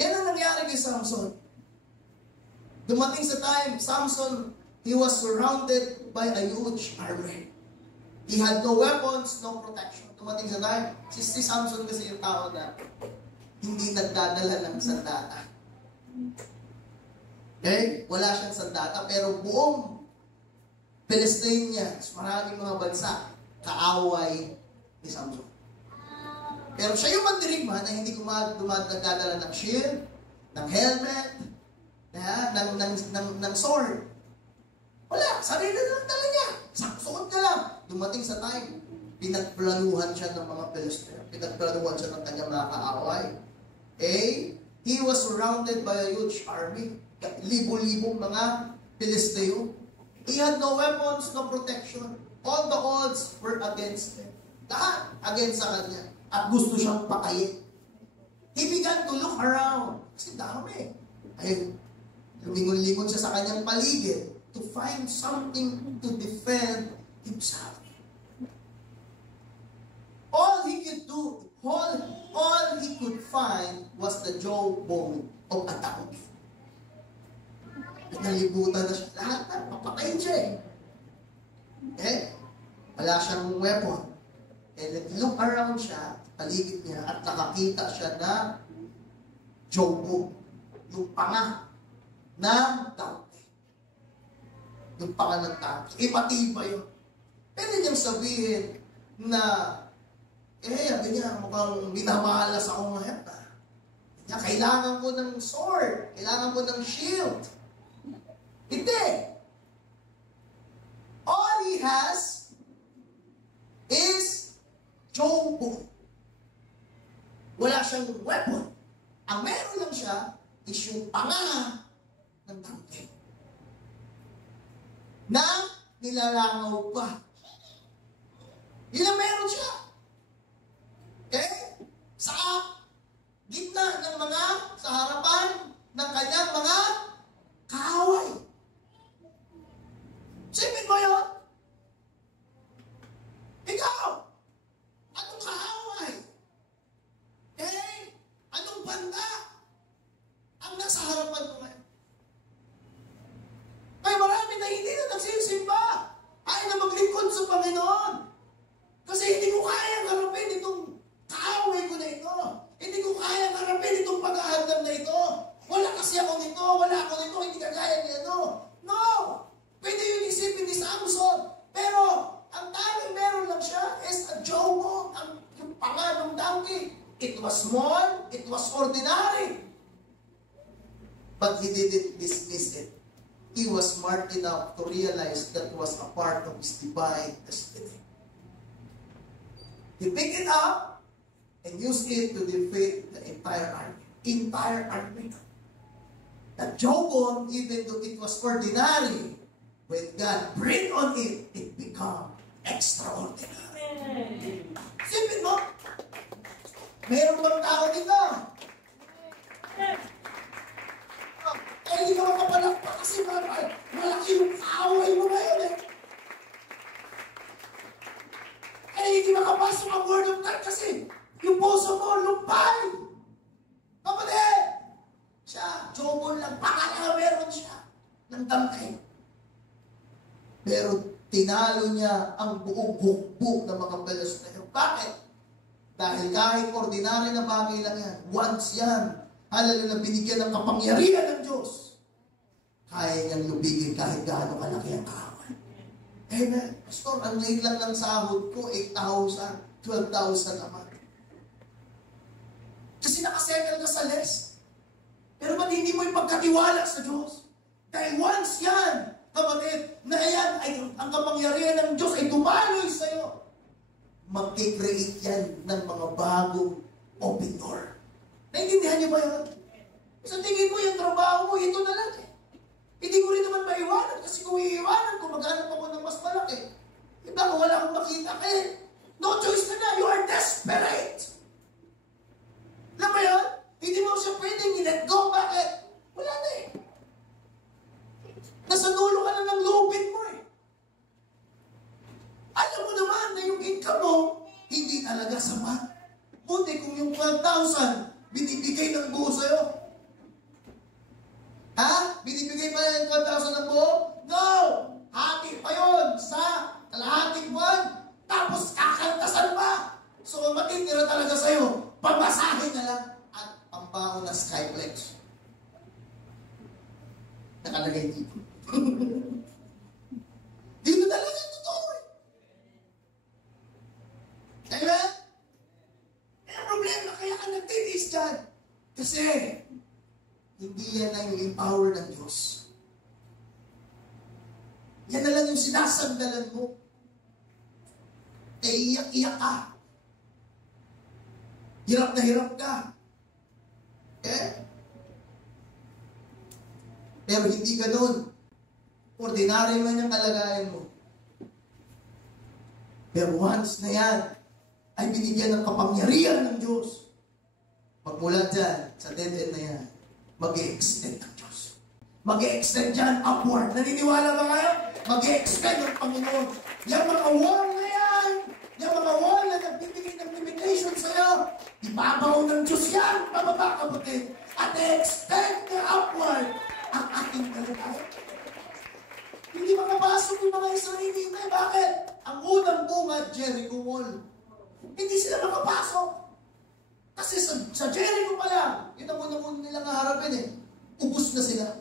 Yan ang nangyari kay Samson. Dumating sa time, Samson, he was surrounded by a huge army. He had no weapons, no protection. Dumating sa time, si Samson kasi yung tao na hindi nagdadala ng sandata. Okay? Wala siyang sandata, pero buong Palestinians, maraming mga bansa, kaaway ni Samson. Pero siya yung mandirigma na hindi nagdadala ng shield, ng helmet, ng sword. Wala, sarili lang dala niya. Suot ka lang. Dumating sa time, pinagplanuhan siya ng mga Palestinian. Pinagplanuhan siya ng kanyang mga kaaway. He was surrounded by a huge army. Libo-libong mga Pilisteo. He had no weapons, no protection. All the odds were against him. Lahat against sa kanya. At gusto siyang patayin. He began to look around. Kasi dami. Lumingon-lingon siya sa kanyang paligid to find something to defend himself. All he could find was the jawbone of a donkey. Nalibutan na siya. Lahat na, papatayin siya eh. Eh, wala siyang weapon. And nag-look around siya, paligid niya, at nakakita siya na Jobo, yung panga ng tangke. Yung panga ng tangke. Matibay yun. Pwede niyang sabihin na, sabi niya, mukhang minamalas ako ngayon. Kailangan ko ng sword. Kailangan ko ng shield. Hindi. All he has is Jobo. Wala siyang weapon. Ang meron lang siya is yung panga ng tangke. Na nilalangaw pa. Yun ang meron siya. Okay? Sa gitna ng sa harapan ng kanyang mga kaaway. Sipin mo yun? Ikaw! Anong kaaway? Anong banda ang nasa harapan mo ngayon? Ay, marami na hindi na nagsisimba. Ay, na maglingkod sa Panginoon. Kasi hindi ko kayang harapin itong kaaway ko na ito. Hindi ko kayang harapin itong pag-ahadam na ito. Wala kasi ako nito, wala ako nito, hindi kagaya niya, no? No! Pwede yung isipin ni Samson. Pero, ang tanging meron lang siya is a Jobo, yung panga ng donkey. It was small, it was ordinary. But he didn't dismiss it. He was smart enough to realize that was a part of his divine destiny. He picked it up and used it to defeat the entire army. Entire army. That Jobo, even though it was ordinary, when God breathed on it, it became extraordinary. Sipin mo, meron bang tao dito? Hindi ka makapalakpak kasi malaki yung kaaway mo ngayon eh. Hindi makapasok ang word of God kasi yung puso mo lumpay. Kapatid, siya, Jobo lang, pakala meron siya ng damkay. Pero tinalo niya ang buong hukbo ng mga Palestino. Bakit? Dahil kahit ordinary na bagay lang yan, once yan, halala na binigyan ng kapangyarihan ng Diyos, kaya niyang lubigin kahit gaano kalaki ang kawan. Amen. Pastor, ang late lang ng sahod ko, 8,000, 12,000 naman. Kasi nakasettle ka sa less. Pero ba't hindi mo ipagkatiwala sa Diyos? Dahil once yan, kapatid, na yan, ay, ang kapangyarihan ng Diyos ay dumaloy sa'yo. Mag-create yan ng mga bagong open door. Naintindihan niyo ba yun? Sa tingin mo, yung trabaho mo, ito na lang eh. Hindi ko rin naman maiwanan kasi kung iiwanan ko, maghanap ako ng mas malaki. Iba ko wala akong makita eh. No choice na. You are desperate. Alam mo yun? Hindi mo siya pwedeng i-let go. Bakit? Wala na eh. Nasa dulo ka na ng lubid mo eh. Alam mo naman na yung income mo, hindi talaga sapat. Buti kung yung 12,000, binibigay ng buo sa'yo. Ha? Binibigay pa yung 12,000 ng buo? No! Hati pa yun sa kalahating buwan. Tapos kakaltasan pa. So, matitira talaga sa'yo. Pamasahin na lang at pambaho na Skyflex. Nakalagay dito. Dito talaga totoo eh. Amen? May problema kaya ka nagtitis dyan. Kasi, hindi yan ang empower ng Diyos. Yan na lang yung sinasandalan mo. Iyak-iyak ka. Hirap na hirap ka. Pero hindi ganun. Ordinary man yung kalagayan mo. Pero once na yan, ay binigyan ng kapangyarihan ng Diyos. Magmula dyan, sa dead end na yan, mag-i-extend ng Diyos. Mag-i-extend dyan upward. Naniniwala ba kayo? Mag-i-extend ng Panginoon. Yung mga wall na yan, yung mga wall na nagbibigay ng limitation sa'yo, ibabaw ng Diyos yan, pababa kapatid. At i-extend na upward ang ating kalagayan. Hindi makapasok Pumasok yung mga Israelita. Bakit? Ang unang bunga, Jericho Wall. Hindi sila makapasok. Kasi sa Jericho pa lang, yun ang unang nilang haharapin eh. Ubus na sila.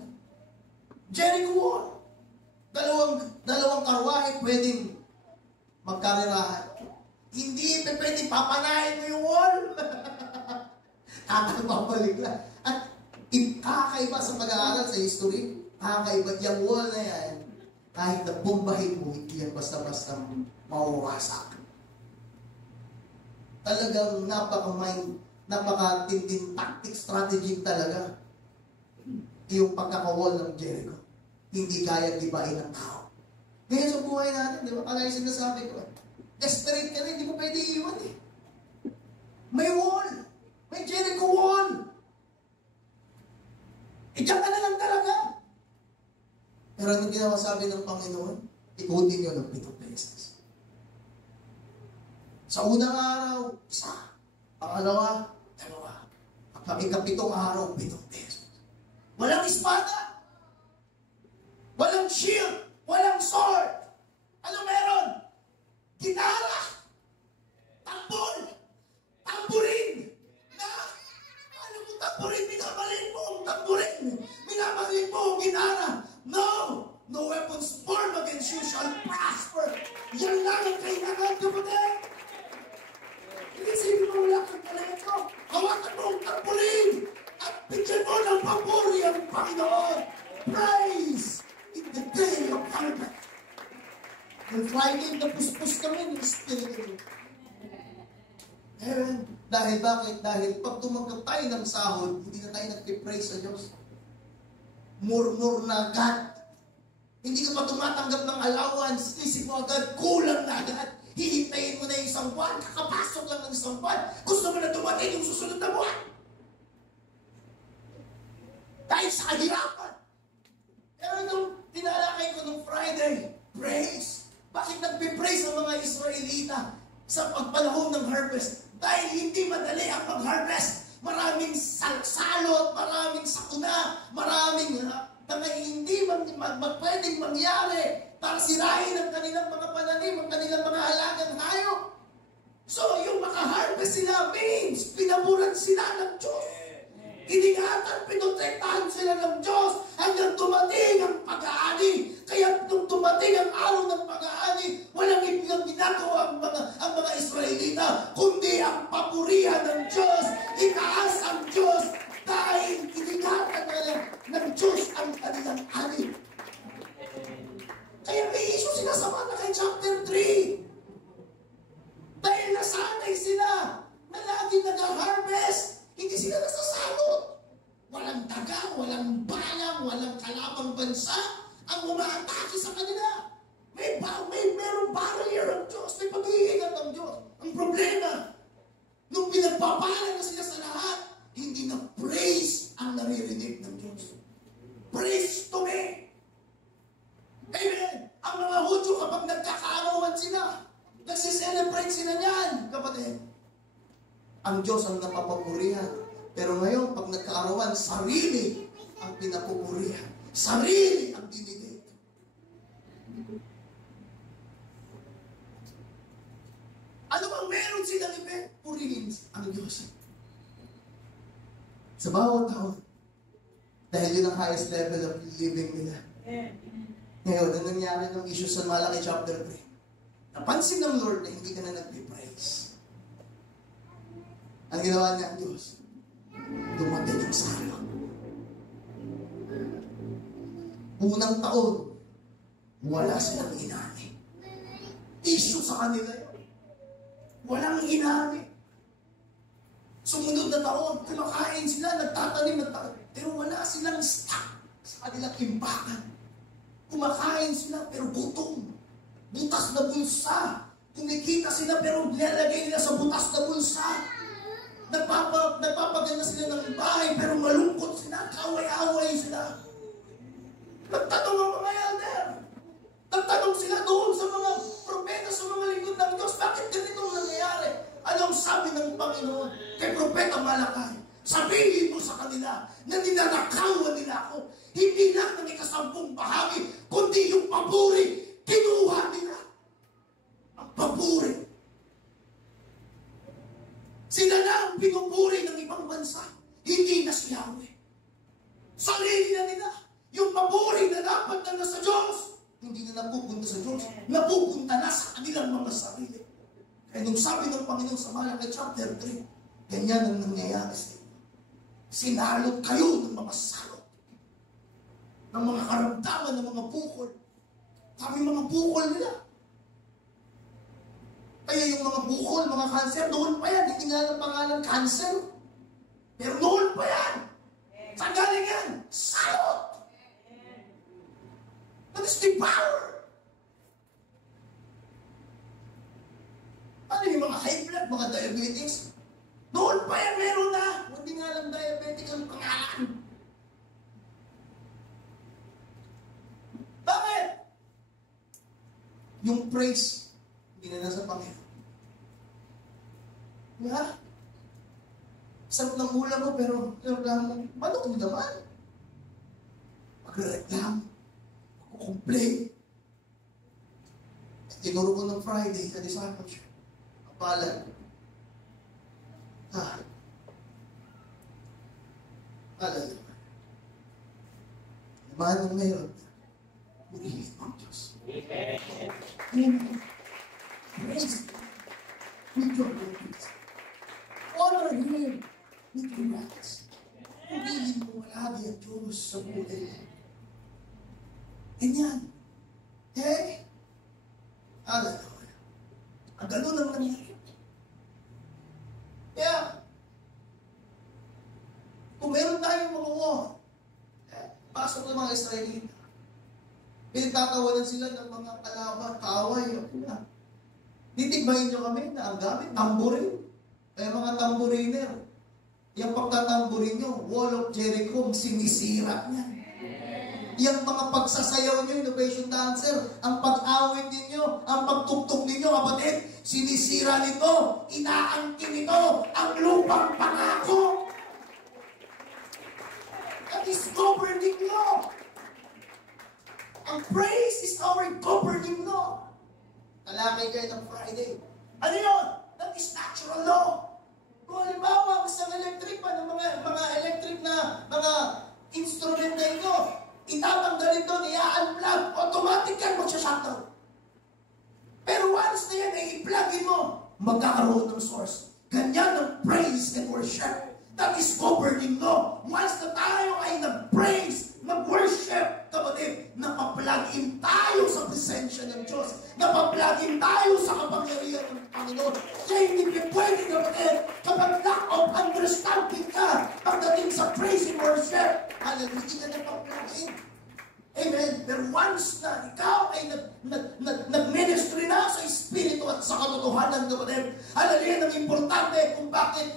Jericho Wall. Dalawang karwahe pwedeng magkarirahan. Hindi pwedeng papanahin mo yung wall. Kakababalik lang. At kakaiba sa pag-aaral sa history, kakaiba yung wall na yan, kahit na bombahin mo, hindi yan basta-basta mawawasak. Talagang napaka-tinding tactic strategy talaga yung pagkakawall ng Jericho. Hindi kaya gibain ng tao. Ngayon sa buhay natin, di ba? Kaya yung sinasabi ko, desperate ka rin, hindi mo pwede iwan eh. May wall. May Jericho wall. Diyan ka na lang talaga. Pero anong ginawa sabi ng Panginoon? Ikutin nyo ng 7 beses. Sa unang araw, 1. Pangalawa, 2. Ika-7 araw, 7 beses. Walang espada. Walang shield. Walang sword. Ano meron? Gitara. Tambol. Tamburin. Ano mo tamburin? Minamalit mo ang tamburin. Minamalit mo ang gitara. No! No weapons formed against you shall prosper. Yan lang ang kailangan, kapatid. Inisipin mo wala kang talento. Hawakan mo ang tamburin. At bigyan mo ng papuri ang Panginoon. Praise in the day of harvest. On Friday, napuspos kami ng Spirit. Dahil bakit? Dahil pag tumanggap tayo ng sahod, hindi na tayo nagpipraise sa Diyos. Murmur na agad. Hindi ka pa tumatanggap ng allowance, isip mo agad, kulang na agad. Hihintayin mo na yung isang buwan, kakapasok lang ng isang buwan. Gusto mo na dumating yung susunod na buwan. Dahil sa kahirapan. Pero nung tinalakay ko nung Friday, praise. Bakit nagpipraise ang mga Israelita sa pagpanahon ng harvest? Dahil hindi madali ang mag-harvest. Maraming salot, maraming sakuna, maraming hindi pwedeng mangyari para sirain ang kanilang mga pananim, ang kanilang mga halagang hayop. So, yung maka-harvest sila means pinaburan sila ng Diyos. Iningatan, pinotektahan sila ng Diyos hanggang dumating ang pag-aani. Kaya nung dumating ang araw ng pag-aani, walang ibang ginagawa ang mga Israelita, kundi ang papurihan ng Diyos, itaas ang Diyos, dahil iningatan nila ng Diyos ang kanilang ani. Kaya may issue sila sa Malakay chapter 3. Dahil nasanay sila na lagi nag-harvest, hindi sila nasasalot. Walang daga, walang balang, walang kalabang bansa ang umaatake sa kanila. Merong barrier ng Diyos, may pag-iingat ng Diyos. Ang problema, nung pinagpapala na sila sa lahat, hindi na praise ang naririnig ng Diyos. Praise to me. Amen. Ang mga Hudyo kapag nagkakaarawan sila, nagsiselebrate sila niyan, kapatid. Ang Diyos ang napapapurihan. Pero ngayon, pag nagkaarawan, sarili ang pinapupurihan. Sarili ang dinigay. Ano bang meron silang event? Purihin ang Diyos. Sa bawat taon. Dahil yun ang highest level of living nila. Ngayon, ang nangyari ng issue sa Malakay chapter 3. Napansin ng Lord na hindi ka na nag-praise. Ang ginawa niya ang Diyos, dumating ang salo. Unang taon, wala silang inani. Issue sa kanila yun. Walang inani. Sumunod na taon, kumakain sila, nagtatanim, pero wala silang stock sa kanilang imbakan. Kumakain sila, pero gutom. Butas na bulsa. Kumikita sila, pero nilalagay nila sa butas na bulsa. Nagpapaganda sila ng bahay, pero malungkot sila, kaway-away sila. Nagtanong ang mga elder. Nagtanong sila doon sa mga propeta, sa mga lingkod ng Diyos, bakit ganito ang nangyayari? Anong sabi ng Panginoon kay Propeta Malakay? Sabihin mo sa kanila na ninanakawan nila ako, hindi lang ng ika-10 bahagi, kundi yung papuri, hindi na napupunta sa Diyos. Napupunta na sa kanilang mga sarili. Kaya nung sabi ng Panginoon sa Malaki chapter 3, ganyan ang nangyayari sa inyo. Sinalot kayo ng mga salot, ng mga karamdaman, ng mga bukol. Kami mga bukol nila. Kaya yung mga bukol, mga cancer, noon pa yan. Hindi nga ng pangalan cancer. Pero noon pa yan. Saan galing yan? Salot! That is the power. Ano yung mga high blood, mga diabetes? Noon pa yan, meron na. Hindi nga lang diabetic ang pangalan. Bakit? Yung praise, hindi na nasa Panginoon. Nga? Sarap ng ulam mo, pero manok mo naman. Magre-reklamo. Magkukomplain. Tinuro ko ng Friday sa discipleship. Kapalan. Alala naman. Naman ang mayroon. Purihin mo ang Diyos. Amen. Praise God. With your praise. Honor Him with your rights. Purihin mo malagi ang Diyos sa buhay mo. Ganyan. Okay? Alala naman. Ang ganun ang nangyari. Kaya, kung meron tayong mga war, pasok ng mga Israelita, pinagtatawanan sila ng mga kalaban, kaaway, titigbayin nyo kami na ang gamit, tamburin. Kaya mga tamburiner, yung pagtatamburin nyo, Wall of Jericho, sinisira niya. Yung mga pagsasayaw nyo, innovation dancer, ang pag-awit ninyo, ang pagtugtog ninyo, kapatid, sinisira nito, inaangkin nito, ang lupang pangako. That is governing law. Ang praise is our governing law. Kalakay kayo ng Friday. Ano yun? That is natural law. Kung halimbawa, sa electric pa, ng mga electric na mga instrument na ito, itatanggalin doon, i-unplug, automatic yan, magsha-shutdown. Pero once na yan, ay i-plugin mo, magkakaroon ng source. Ganyan ang praise and worship. That is governing law. Once na tayo ay nag-praise, nag-worship, kapatid, napaplug-in tayo sa presensya ng Diyos. Napaplug-in tayo sa kapangyarihan ng Panginoon. Kaya hindi pwede, kapatid, kapag lack of understanding ka, pagdating sa praise and worship, hallelujah, hindi ka napaplug-in. Amen. Pero once na ikaw ay nag-ministry na sa Espiritu at sa katotohanan, kapatid, hallelujah, ang importante kung bakit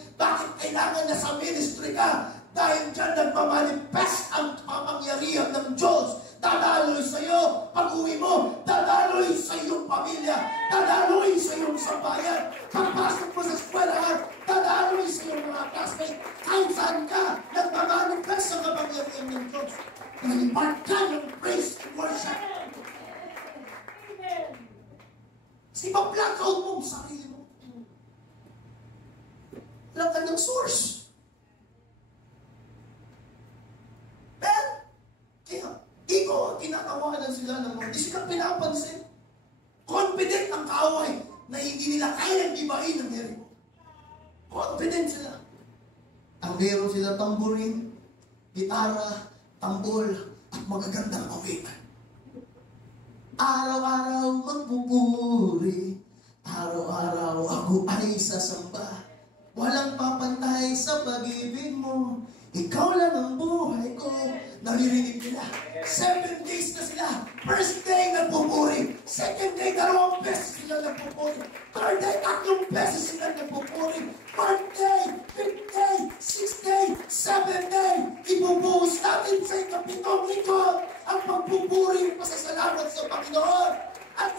kailangan na sa ministry ka. Dahil dyan nagmamanifest ang kapangyarihan ng Diyos. Dadaloy sa iyo pag-uwi mo. Dadaloy sa iyong pamilya. Dadaloy sa iyong sambayan. Pagpasok mo sa eskwelahan. Dadaloy sa iyong mga classmates. Kahit saan ka, nagmamanifest ang kapangyarihan ng Diyos. Nalipat ka ng praise and worship. Kasi pa-plug out mo ang sarili mo. Walang ka ng source. Kaya, di ko tinatawanan sila ng mga, di sila pinapansin. Confident ang kaaway na hindi nila kayang ibahin ang Jericho. Confident sila. Ang meron sila tamburin, gitara, tambol, at magagandang awitan. Araw-araw magpupuri, araw-araw ako ay sasamba. Walang papantay sa pag-ibig mo. Ikaw lang ang buhay ko. Naririnig nila. 7 days na sila. First day, nagpupuri. Second day, 2 beses sila nagpupuri. Third day, 3 beses sila nagpupuri. 4th day, 5th day, 6th day, 7th day. Ibubuhos natin sa ikapitong linggo ang pagpupuri, pasasalamat sa Panginoon. At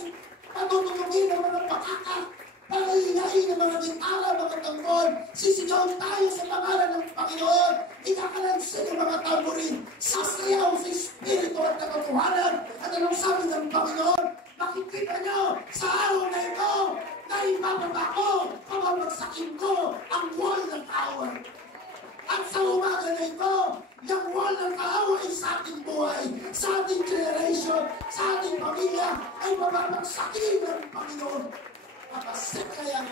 patutulungin ang mga pakaka. Pangahinahin ng mga gitara, mga tanggol. Sisigaw tayo sa pangalan ng Panginoon. Ikakalansin ng mga tamburin. Sasayaw sa Espiritu at katotohanan. At anong sabi ng Panginoon? Makikita nyo sa araw na ito na ibababa ko, pamamagsakin ko ang wall ng tower. At sa umaga na ito, yung wall ng kaaway sa ating buhay, sa ating generation, sa ating pamilya, ay mababagsakin ng Panginoon. Mapasik kaya.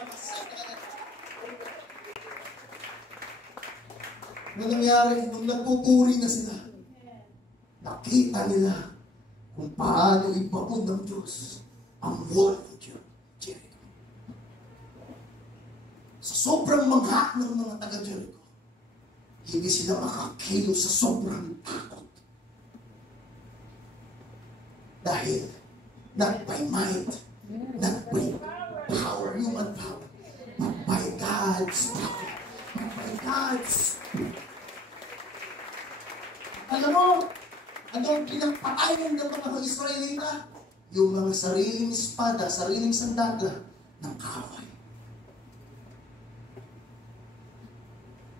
Nung nangyari, nung nagpupuri na sila, nakita nila kung paano ibaon ng Diyos ang wall ng Jericho. Sa sobrang mangha ng mga taga-Jericho, hindi sila makakilos sa sobrang takot. Dahil not by might, not by power, human power, but by God's power. But by God's power. Alam mo, ano ang pinagpatayan ng mga Israelita? Yung mga sariling espada, sariling sandata ng kaaway.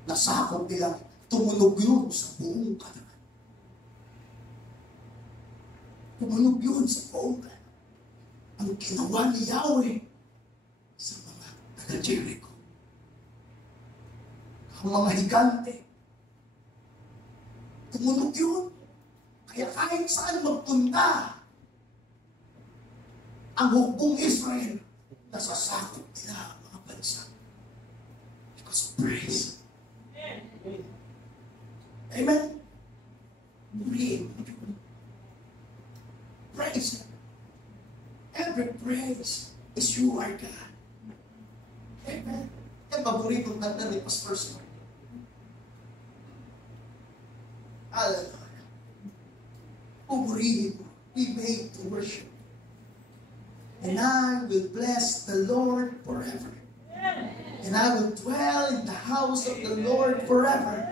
Nasakop nila, tumunog yun sa buong katawan. Tumunog yun sa buong katawan. Ang ginawa ni Yahweh sa mga taga-Jericho. Ang mga higante. Tumunog yun. Kaya kahit saan magpunta, ang hukbong Israel, nasasakop nila ang mga bansa. Because of praise. Amen? Praise. Every praise is you, our God. Amen? Yan, paboritong kanta ni Pastor Snow. Hallelujah. Pupurihin mo. We made to worship. And I will bless the Lord forever. And I will dwell in the house of the Lord forever.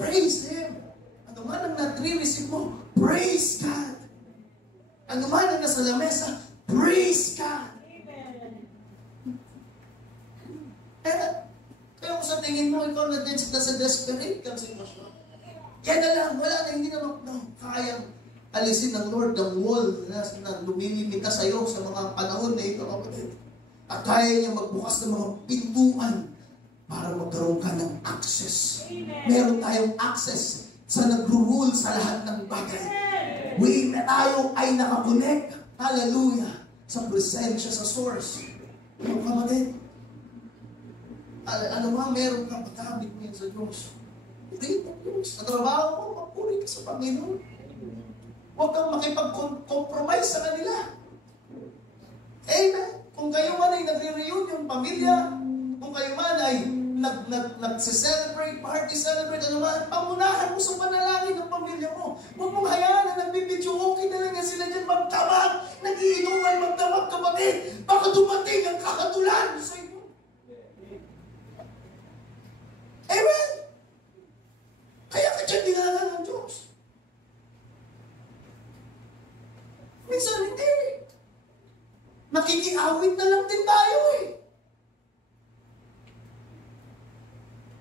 Praise Him. Ano man ang nare-receive mo, praise God. Ano man ang nasa lamesa, praise God. Kaya kung sa tingin mo, ikaw na sa desperate kang sitwasyon. Yan na lang, wala na, hindi na kayang alisin ng Lord ang wall na lumilimita sa iyo sa mga panahon na ito, kapatid. At kaya niya magbukas ng mga pintuan para magkaroon ka ng access. Meron tayong access sa nag-rule sa lahat ng bagay. Na tayo ay nakakonect, hallelujah, sa presensya, sa source. Mga kapatid, ano ba, meron kang patabig mo yan sa Diyos. Puri mo Diyos. Sa trabaho mo, magpuri ka sa Panginoon. Huwag kang makipag-compromise sa kanila. Amen. Kung kayo man ay nagre-reunion, pamilya, kung kayo man ay nag-celebrate, party celebrate, ano man, pamunahan mo sa panalangin ng pamilya mo. Huwag mong hayaan na nagbibidyo, okay na lang yan sila dyan magdamag, nagiinuman, magdamag, kapatid. Baka dumating ang kakatulan sa inyo. Amen. Kaya ka dyan dinala ng Diyos. Minsan hindi. Nakikiawit na lang din tayo eh.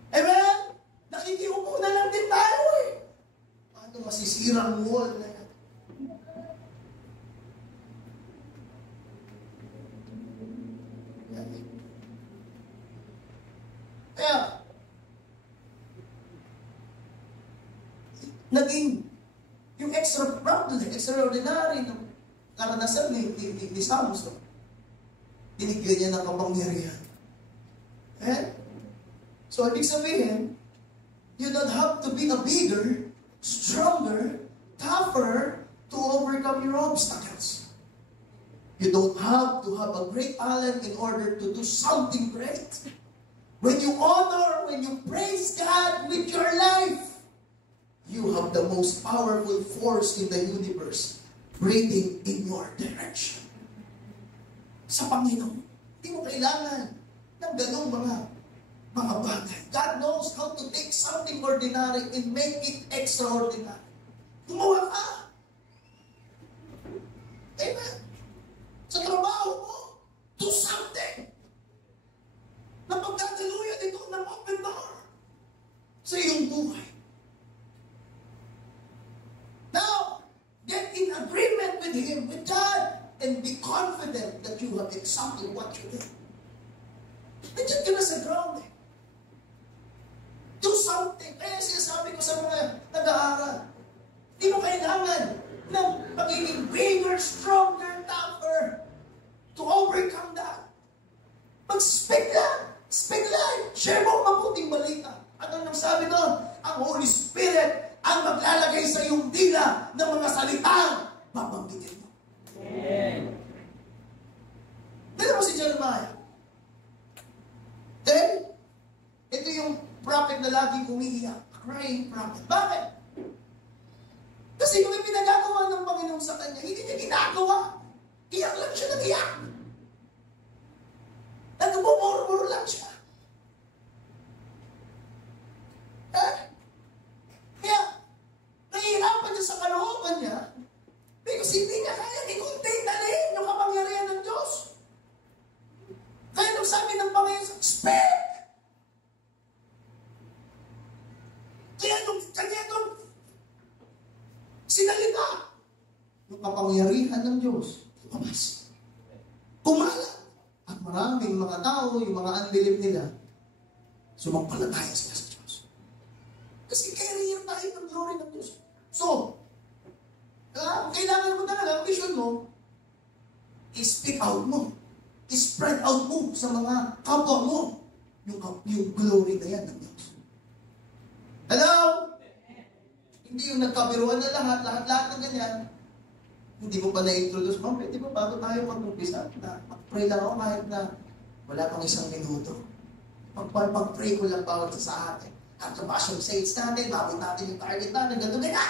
Amen? Nakikiupo na lang din tayo eh. Paano masisira ang wall na yan? Kaya, naging yung extraordinary ng karanasan ni Samson, binigyan niya ng kapangyarihan. So, ibig sabihin, you don't have to be a bigger, stronger, tougher to overcome your obstacles. You don't have to have a great talent in order to do something great. When you honor, when you praise God with your life, you have the most powerful force in the universe breathing in your direction. Sa Panginoon, hindi mo kailangan ng ganong mga bagay. God knows how to take something ordinary and make it extraordinary. Gumawa ka. Amen. Sa trabaho mo, do something. Na pagdadaluyan ito ng open door sa iyong buhay. Now, get in agreement with Him, with God, and be confident that you have exactly what you need. Nandiyan ka na sa ground eh. Do something. Hindi mo kailangan ng pagiging bigger, stronger, tougher to overcome that. Mag-speak lang. Speak life. Share mo ang mabuting balita. At anong sabi doon? Ang Holy Spirit ang maglalagay sa iyong dila ng mga salitang babanggitin mo. Dala mo si Jeremiah. Okay? Ito yung prophet na laging umiiyak. Crying prophet. Bakit? Kasi kung may pinagagawa ng Panginoon sa kanya, hindi niya ginagawa. Iyak lang siya ng iyak. Nagpumuro lang siya. Kaya, nahihirapan niya sa kalooban niya because hindi niya kaya i-contain dalhin yung kapangyarihan ng Diyos. Kaya nung sabi ng Panginoon, speak! Kaya nung sinalita, yung kapangyarihan ng Diyos, lumabas. Kumalat. At maraming mga tao, yung mga unbelief nila, sumampalataya sila sa Diyos. Kasi carrier tayo ng glory ng Diyos. So, kailangan mo talaga, ang vision mo, i-speak out mo. I-spread out mo sa mga kapwa mo yung glory na yan ng Diyos. Hello? Hindi yung nagkabiruan na lahat ng ganyan. Hindi mo pa na-introduce, ma'am, pwede ba bago tayo mag-umpisa na mag-pray lang ako kahit na wala pang 1 minuto. Pag-pray ko lang bawat sa atin. At the passion saints natin, babot natin yung target natin, gano'n na.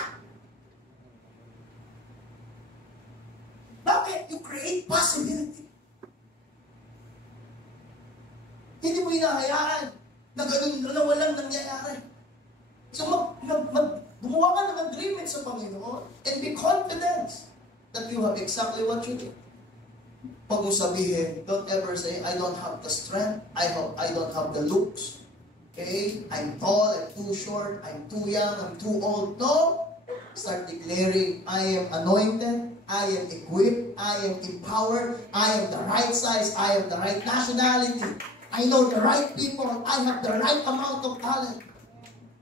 Bakit? You create possibility. Hindi mo hinahayaan na gano'n na walang nangyayari. So gumawa ka ng agreement sa Panginoon and be confident that you have exactly what you need. Pag mo sabihin, don't ever say, I don't have the strength, I don't have the looks. Okay? I'm tall, I'm too short, I'm too young, I'm too old. No! Start declaring, I am anointed, I am equipped, I am empowered, I am the right size, I am the right nationality, I know the right people, I have the right amount of talent.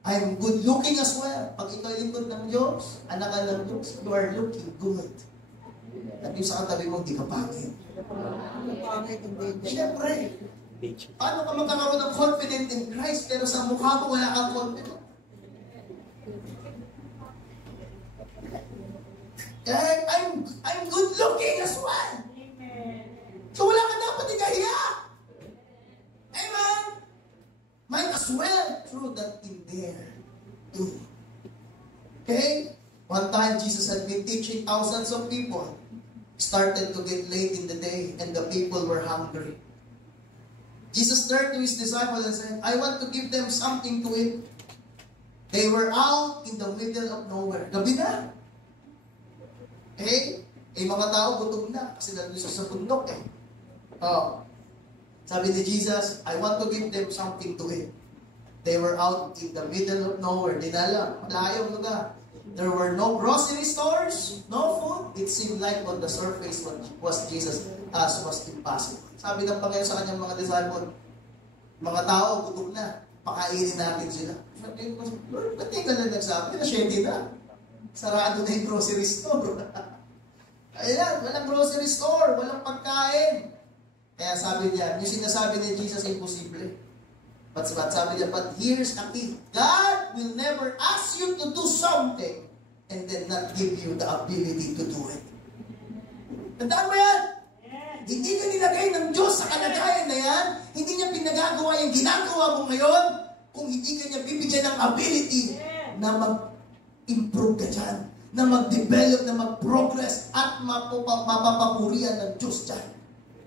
I am good looking as well. Pag ikaw ay lingkod ng Diyos, anak ka ng Diyos, you are looking good. At yung sa katabi mo, hindi ka pangit. Siyempre, paano ka magkakaroon ng confident in Christ pero sa mukha mo wala kang confident? I'm good looking as well. So wala ka dapat ikahiya. Amen? Might as well throw that in there too. Okay? One time Jesus had been teaching thousands of people. Started to get late in the day and the people were hungry. Jesus turned to his disciples and said, I want to give them something to eat. They were out in the middle of nowhere. Gabi na. Okay? Mga tao gutom na kasi nandun sa bundok eh. Oh. Sabi ni Jesus, I want to give them something to eat. They were out in the middle of nowhere. Dinala, malayong lugar. There were no grocery stores, no food. It seemed like on the surface what was Jesus was impossible. Sabi ng Panginoon sa kanyang mga disciples, mga tao, gutom na. Pakainin natin sila. Sabi ko, Lord, ba't ka na nagsabi? Na-shady na. Sarado na yung grocery store. Ayan, walang grocery store, walang pagkain. Kaya sabi niya, yung sinasabi ni Jesus, imposible. But sabi niya, but here's the key. God will never ask you to do something and then not give you the ability to do it. Tandaan mo yan? Hindi ka nilagay ng Diyos sa kalagayan na yan. Hindi niya pinagagawa yung ginagawa mo ngayon kung hindi ka niya bibigyan ng ability na mag-improve ka dyan, na mag-develop, na mag-progress at mapapapurihan ng Diyos dyan.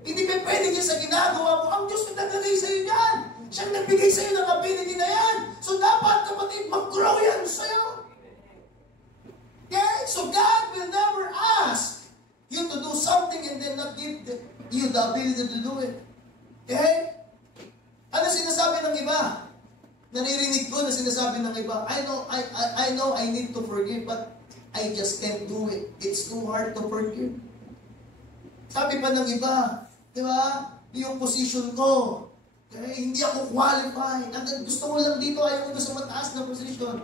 Hindi pa pwede niya sa ginagawa mo. Ang Diyos na naglagay sa iyo yan. Siyang nagbigay sa iyo ng ability na yan. So dapat, kapatid, mag-grow yan sa iyo. Okay? So God will never ask you to do something and then not give you the ability to do it. Okay? Ano sinasabi ng iba? Naririnig ko na sinasabi ng iba, I know I need to forgive, but I just can't do it. It's too hard to forgive. Sabi pa ng iba, di ba? Yung position ko, hindi ako qualified. Gusto mo lang dito, ayaw mo sa mataas na position.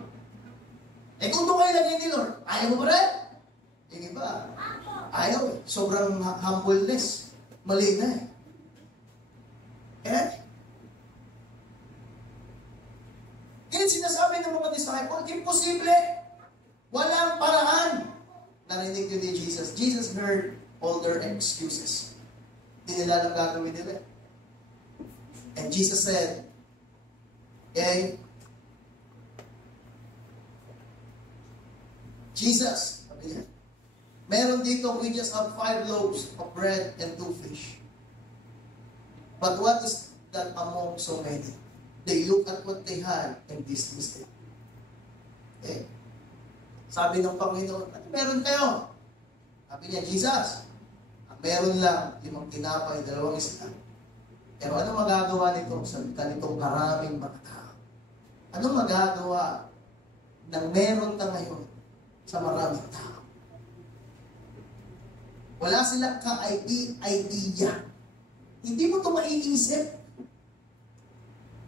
Eh kung doon kayo lagay ni Lord, ayaw mo ba rin? Yung iba, ayaw eh. Sobrang humbleness. Mali na eh. Eh? Yan sinasabi ng mga disciple, imposible. Walang paraan. Narinig yun ni Jesus. Jesus heard all their excuses. Hindi nila alam gagawin nila. And Jesus said, okay, Jesus, sabi niya, meron dito, we just have 5 loaves of bread and 2 fish. But what is that among so many? They look at what they had and dismissed it. Okay. Sabi ng Panginoon, ano meron kayo? Sabi niya, Jesus, ang meron lang, 5 tinapay, 2 isda. Pero ano magagawa nito sa ganitong karaming mga tao? Ano magagawa ng meron ka ngayon sa maraming tao? Wala silang ka-idea. Hindi mo ito maiisip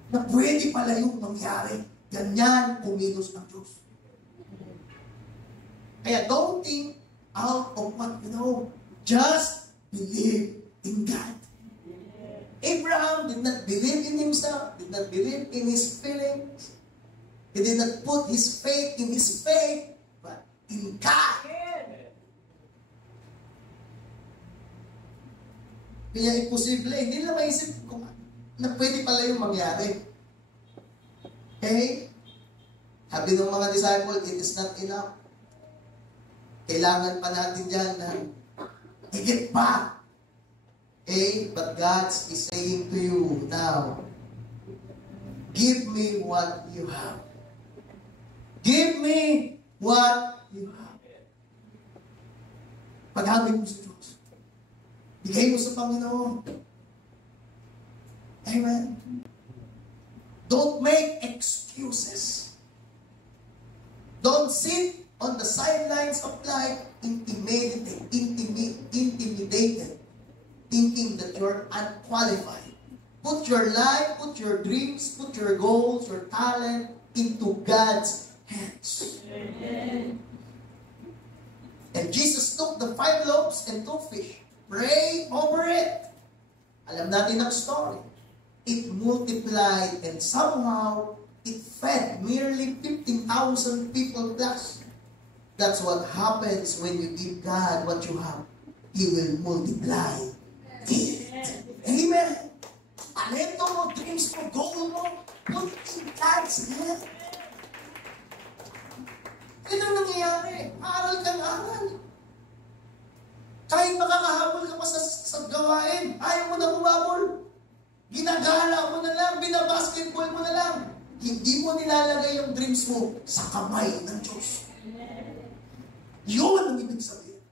na pwede pala yung mangyari. Ganyan kumilos ang Diyos. Kaya don't think out of what you know. Just believe in God. Abraham did not believe in himself, did not believe in his feelings. He did not put his faith in his faith, but in God. Kaya imposible, hindi na maisip kung na pwede pala yung mangyari. Okay? Sabi ng mga disciple, it is not enough. Kailangan pa natin dyan na higit pa. Okay? But God is saying to you now, give me what you have. Give me what you have. Paghamit mo sa Diyos. Bigay mo sa Panginoon. Amen. Don't make excuses. Don't sit on the sidelines of life intimidated, thinking that you're unqualified. Put your life, put your dreams, put your goals, your talent into God's hands. Amen. And Jesus took the 5 loaves and 2 fish. Pray over it. Alam natin ang story. It multiplied and somehow it fed nearly 15,000 people plus. That's what happens when you give God what you have. He will multiply it. Amen. Talento mo, dreams mo, goal mo, put in God's hand. Yan ang nangyayari. Aral kang aral. Kahit makakahabol ka pa sa gawain, ayaw mo na humabol. Ginagala mo na lang, binabasketball mo na lang. Hindi mo nilalagay yung dreams mo sa kamay ng Diyos. Yun ang ibig sabihin.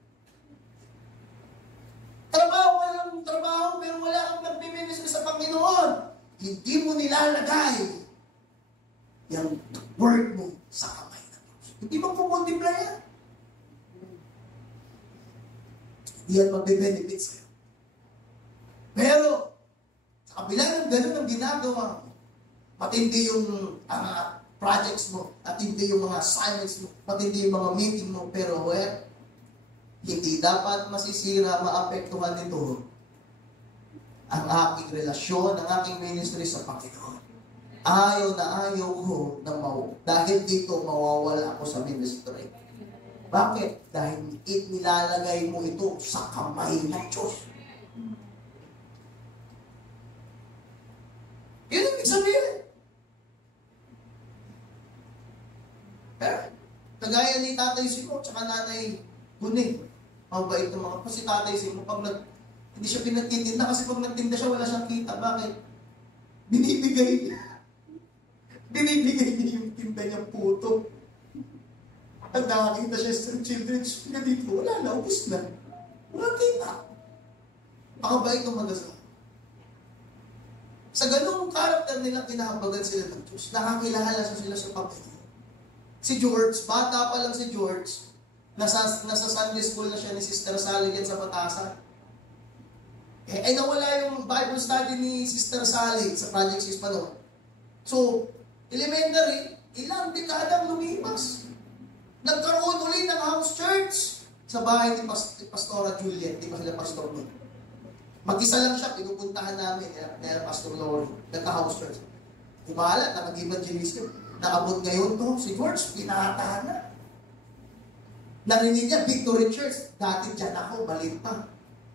Walang trabaho, pero wala kang nagbibinis sa Panginoon. Hindi mo nilalagay yung word mo sa kamay ng Diyos. Hindi mo pumuntimpla yan. Hindi yan magbe-benefit sa'yo. Pero, sa kabila ng ganun ang ginagawa mo, matindi yung projects mo, matindi yung mga assignments mo, matindi yung mga meeting mo, pero hindi dapat masisira, maapektuhan nito ang aking relasyon, ang aking ministry sa Panginoon. Ayaw na ayaw ko na dahil dito mawawala ako sa ministry. Bakit? Dahil nilalagay mo ito sa kamay ng Diyos. Yun ang ibig sabihin. Pero, kagaya ni Tatay Simo, tsaka Nanay Guning, mabait ng mga, kasi Tatay Simo, hindi siya pinagtitinda, kasi pag nagtinda siya, wala siyang kita. Bakit? Binibigay niya. Binibigay niya yung tinda niyang puto. At nakakita siya sa children's na dito, wala na, ubus na. Wala kita. Makabait ng mag-asawa. Sa ganung karakter nila, kinahambagan sila ng Diyos. Nakakilala sila sa Panginoon. Si George, bata pa lang si George, nasa Sunday school na siya ni Sister Sally yan sa Patasan. Ay nawala yung Bible study ni Sister Sally sa Project 6 pa noon. So, elementary, ilang dekadang lumipas. Nagkaroon ulit ng house church sa bahay ni Pastora Juliet. Di ba sila pastor nun? Mag-isa lang siya, pinupuntahan namin na Pastor Lord, nagka-house church. Kumalat na mag-evangelism. Naabot ngayon to, si George, pinatahan na. Narinig niya, Victory Church. Dati dyan ako, maliit pa.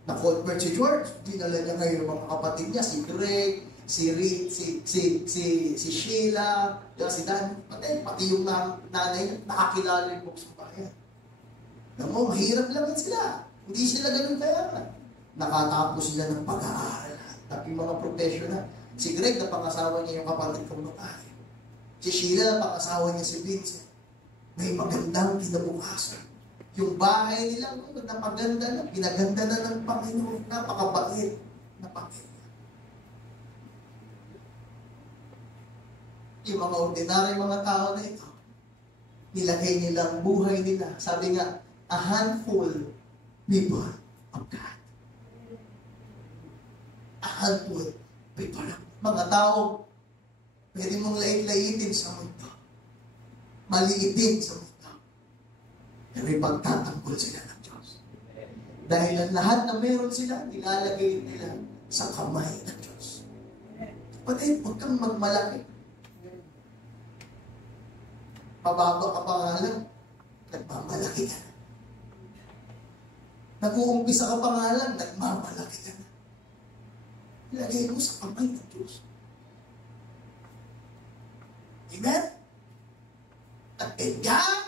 Na-convert si George. Dinala niya ngayon mga kapatid niya, si Greg, si Rick, si Sheila, si Dan. Pati yung nanay niya, nakakilala yung books ng bayan. Alam mo, mahirap lang sila. Hindi sila ganun kayaman. Nakatapos sila ng pag-aaral. Tapi mga professional. Si Greg, napangasawa niya yung kapatid kong babae. Si Sheila, napangasawa niya si Vincent. May magandang kinabukasan. Yung bahay nila, napaganda na, pinaganda na ng Panginoon. Napakabait. Napakita. Yung mga ordinary mga tao na ito, nilagay nilang buhay nila. Sabi nga, a handful people of God. A handful people of mga tao, pwede mong lait-laitin sa mundo. Maliitin sa mundo. Pero ipagtatanggol sila ng Diyos. Dahil ang lahat na meron sila, nilalagay nila sa kamay ng Diyos. Kapatid, huwag kang magmalaki. Pababa ka pa nga lang, nagmamalaki ka na. Nag-uumpisa ka pa nga lang, nagmamalaki ka na. Ilagay mo sa kamay ng Diyos. Amen? At God,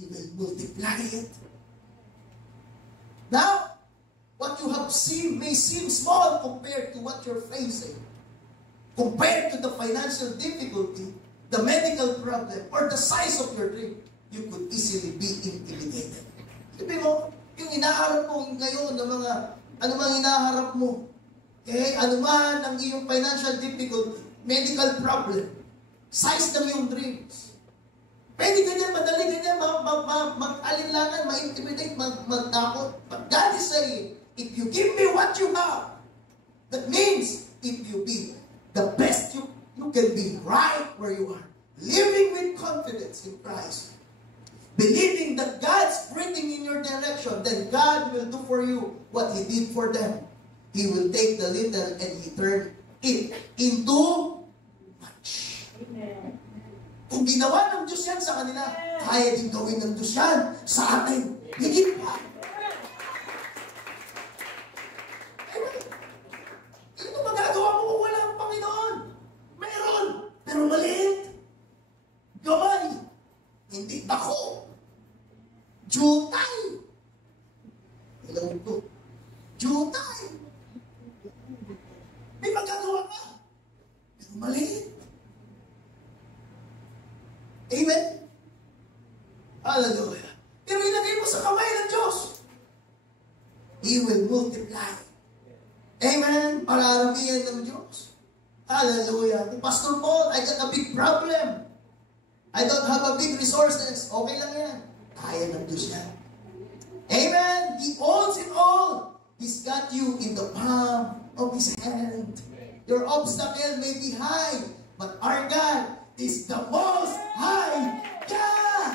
He will multiply it. Now, what you have seen may seem small compared to what you're facing. Compared to the financial difficulty, the medical problem, or the size of your dream, you could easily be intimidated. Sabi mo, yung inaharap mo ngayon ng mga, ano mang inaharap mo, ano man ang iyong financial difficulty, medical problem, size ng iyong dreams. Pwede ganyan, madali ganyan, mag-alinlangan, ma-intimidate, magtakot. But God is saying, if you give me what you have, that means, if you be the best you can be right where you are. Living with confidence in Christ. Believing that God's breathing in your direction, then God will do for you what He did for them. He will take the little and He turn it into much. Amen. Kung ginawa ng Diyos yan sa kanila, kaya din gawin ng Diyos yan sa atin. Higit pa. Ano magagawa mo kung wala ang Panginoon? Meron, pero maliit. Gamay. Hindi dako. Jutay. Alam ko. Jutay. May magagawa ka. Pero maliit. Amen? Hallelujah. Pero ilagay mo sa kamay ng Diyos. He will multiply. Amen? Pararamihan ng Diyos. Hallelujah. Pastor Paul, I got a big problem. I don't have a big resources. Okay lang yan. Kaya ng Diyos yan. Amen? He owns it all. He's got you in the palm of His hand. Your obstacle may be high, but our God is the most high God.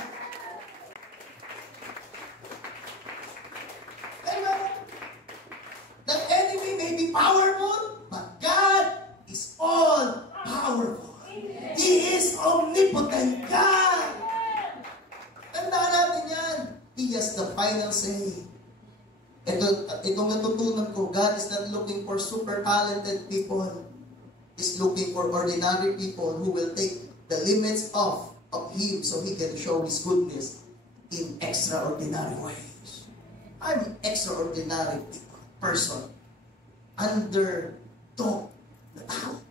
Amen? The enemy may be powerful, but God is all powerful. He is omnipotent God. Tandaan natin yan. He has the final say. Itong natutunan ko, God is not looking for super talented people. He's looking for ordinary people who will take the limits of Him so He can show His goodness in extraordinary ways. I'm an extraordinary person. Underdog na tao.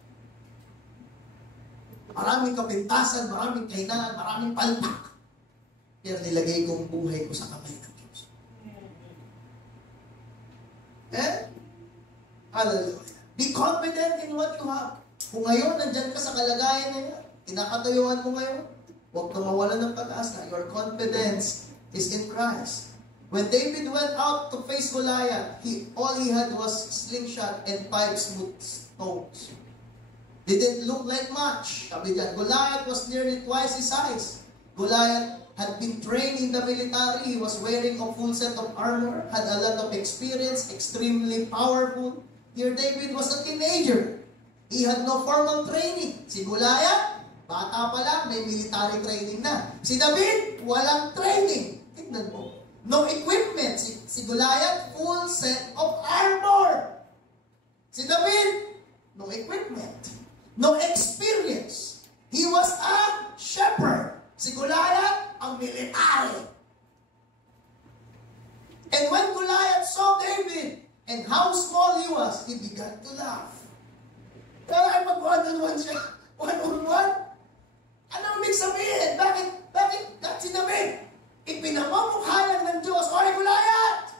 Maraming kapintasan, maraming kailangan, maraming palpak. Pero nilagay kong buhay ko sa kamay ng Diyos. Hallelujah. Be confident in what you have. Kung ngayon, nandyan ka sa kalagayan na yan, tinakatayuan mo ngayon, huwag kang mawalan ng pag-asa. Your confidence is in Christ. When David went out to face Goliath, all he had was slingshot and 5 smooth stones. Didn't look like much. Sabi dyan, Goliath was nearly twice his size. Goliath had been trained in the military. He was wearing a full set of armor, had a lot of experience, extremely powerful. Here David was a teenager. He had no formal training. Si Goliath, bata pa lang, may military training na. Si David, walang training. Tignan mo. No equipment. Si Goliath, full set of armor. Si David, no equipment. No experience. He was a shepherd. Si Goliath, ang military. And when Goliath saw David and how small he was, he began to laugh. Kaya ay mag-one-on-one siya. One-on-one? Ano ibig sabihin? Bakit si David? Ipinamamukha lang ng Diyos. Oy, Goliath!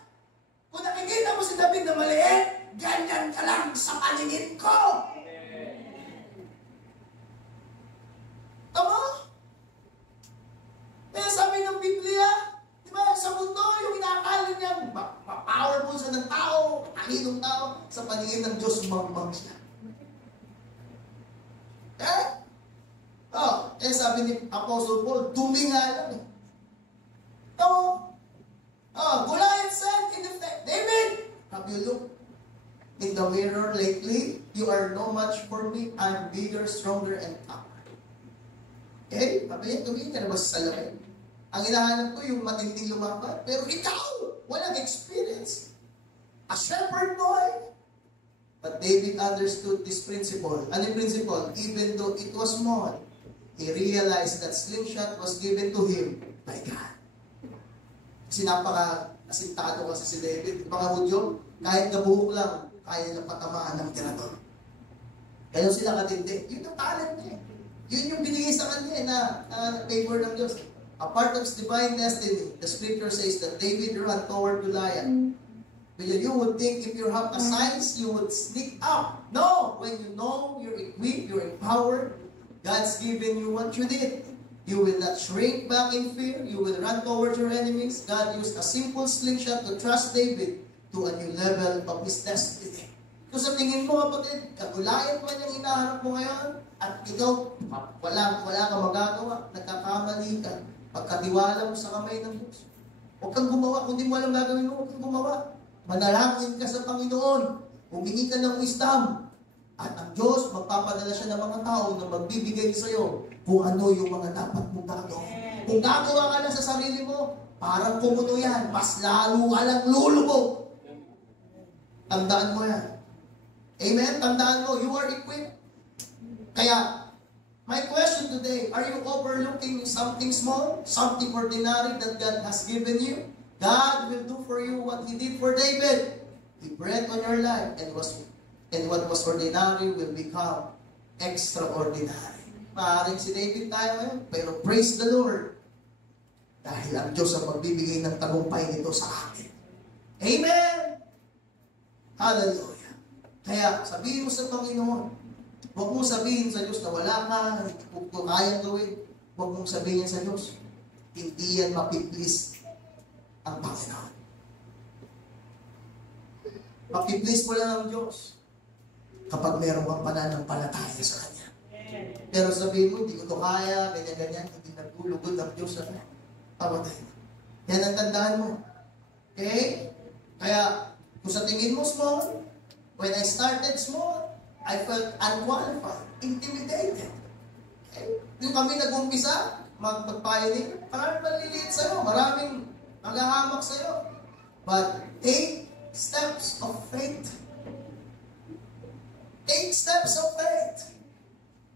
Kung nakikita mo si David na maliit, ganyan ka lang sa paningin ko. Tama? Kaya sabi ng Biblia, di ba, sa mundo, yung inakala niya, powerful siya ng tao, kaninong tao, sa paningin ng Diyos, magmang siya. Sabi ni Apostle Paul, dumi nga lang eh. Goliath said, in effect, David, have you looked in the mirror lately? You are no match for me. I'm bigger, stronger, and tougher. Okay? Sabi niya, tumingin ka na ba sa salamin? Ang hinahanap ko yung matinding lumaban. Pero ikaw, walang experience. A shepherd boy. But David understood this principle. Ano yung principle? Even though it was small, he realized that slingshot was given to him by God. Kasi napaka-asintado kasi si David. Mga Hudyo, kahit nabuhok lang, kaya nilang patamaan ng tirador. Kaya sila katindi. Yun yung talent niya. Yun yung binigay sa kanya na favor ng Diyos. A part of his divine destiny, the scripture says that David ran toward Goliath. You would think if you have a science, you would sneak up. No! When you know you're equipped, you're empowered, God's given you what you did. You will not shrink back in fear. You will run towards your enemies. God used a simple slingshot to thrust David to a new level of his destiny. Kung sa tingin mo, kapatid, kagulayan man yung hinahanap mo ngayon, at ikaw, wala ka magagawa, nagkakamali ka, pagkatiwala mo sa kamay ng Diyos. Huwag kang gumawa, kung di mo alam gagawin mo, huwag kang gumawa. Manalangin ka sa Panginoon, humingi ka ng wisdom, at ang Diyos, magpapadala siya ng mga tao na magbibigay sa iyo kung ano yung mga dapat mong gagawin. Kung gagawa ka lang sa sarili mo, parang kumuno yan, mas lalo ka lang lulubog. Tandaan mo yan. Amen? Tandaan mo, you are equipped. Kaya, my question today, are you overlooking something small, something ordinary that God has given you? God will do for you what He did for David. He breathed on your life and what was ordinary will become extraordinary. Maaaring si David tayo ngayon, pero praise the Lord. Dahil ang Diyos ang magbibigay ng tagumpay nito sa akin. Amen! Hallelujah! Kaya sabihin mo sa Panginoon, huwag mong sabihin sa Diyos na wala ka, huwag mo kayang gawin. Huwag mong sabihin sa Diyos, hindi yan mapiplis ang Panginoon. Mapiplis mo lang ang Diyos kapag meron kang pananampalataya sa Kanya. Pero sabihin mo, hindi ko ito kaya, ganyan-ganyan, hindi nagulugod ang Diyos sa pamatay. Yan ang tandaan mo. Okay? Kaya, kung sa tingin mo small, when I started small, I felt unqualified, intimidated. Okay? Yung kami nag-umpisa, mag-pioneer, parang maliliit sa'yo, maraming maghahamak sa'yo. But, take steps of faith. Take steps of faith.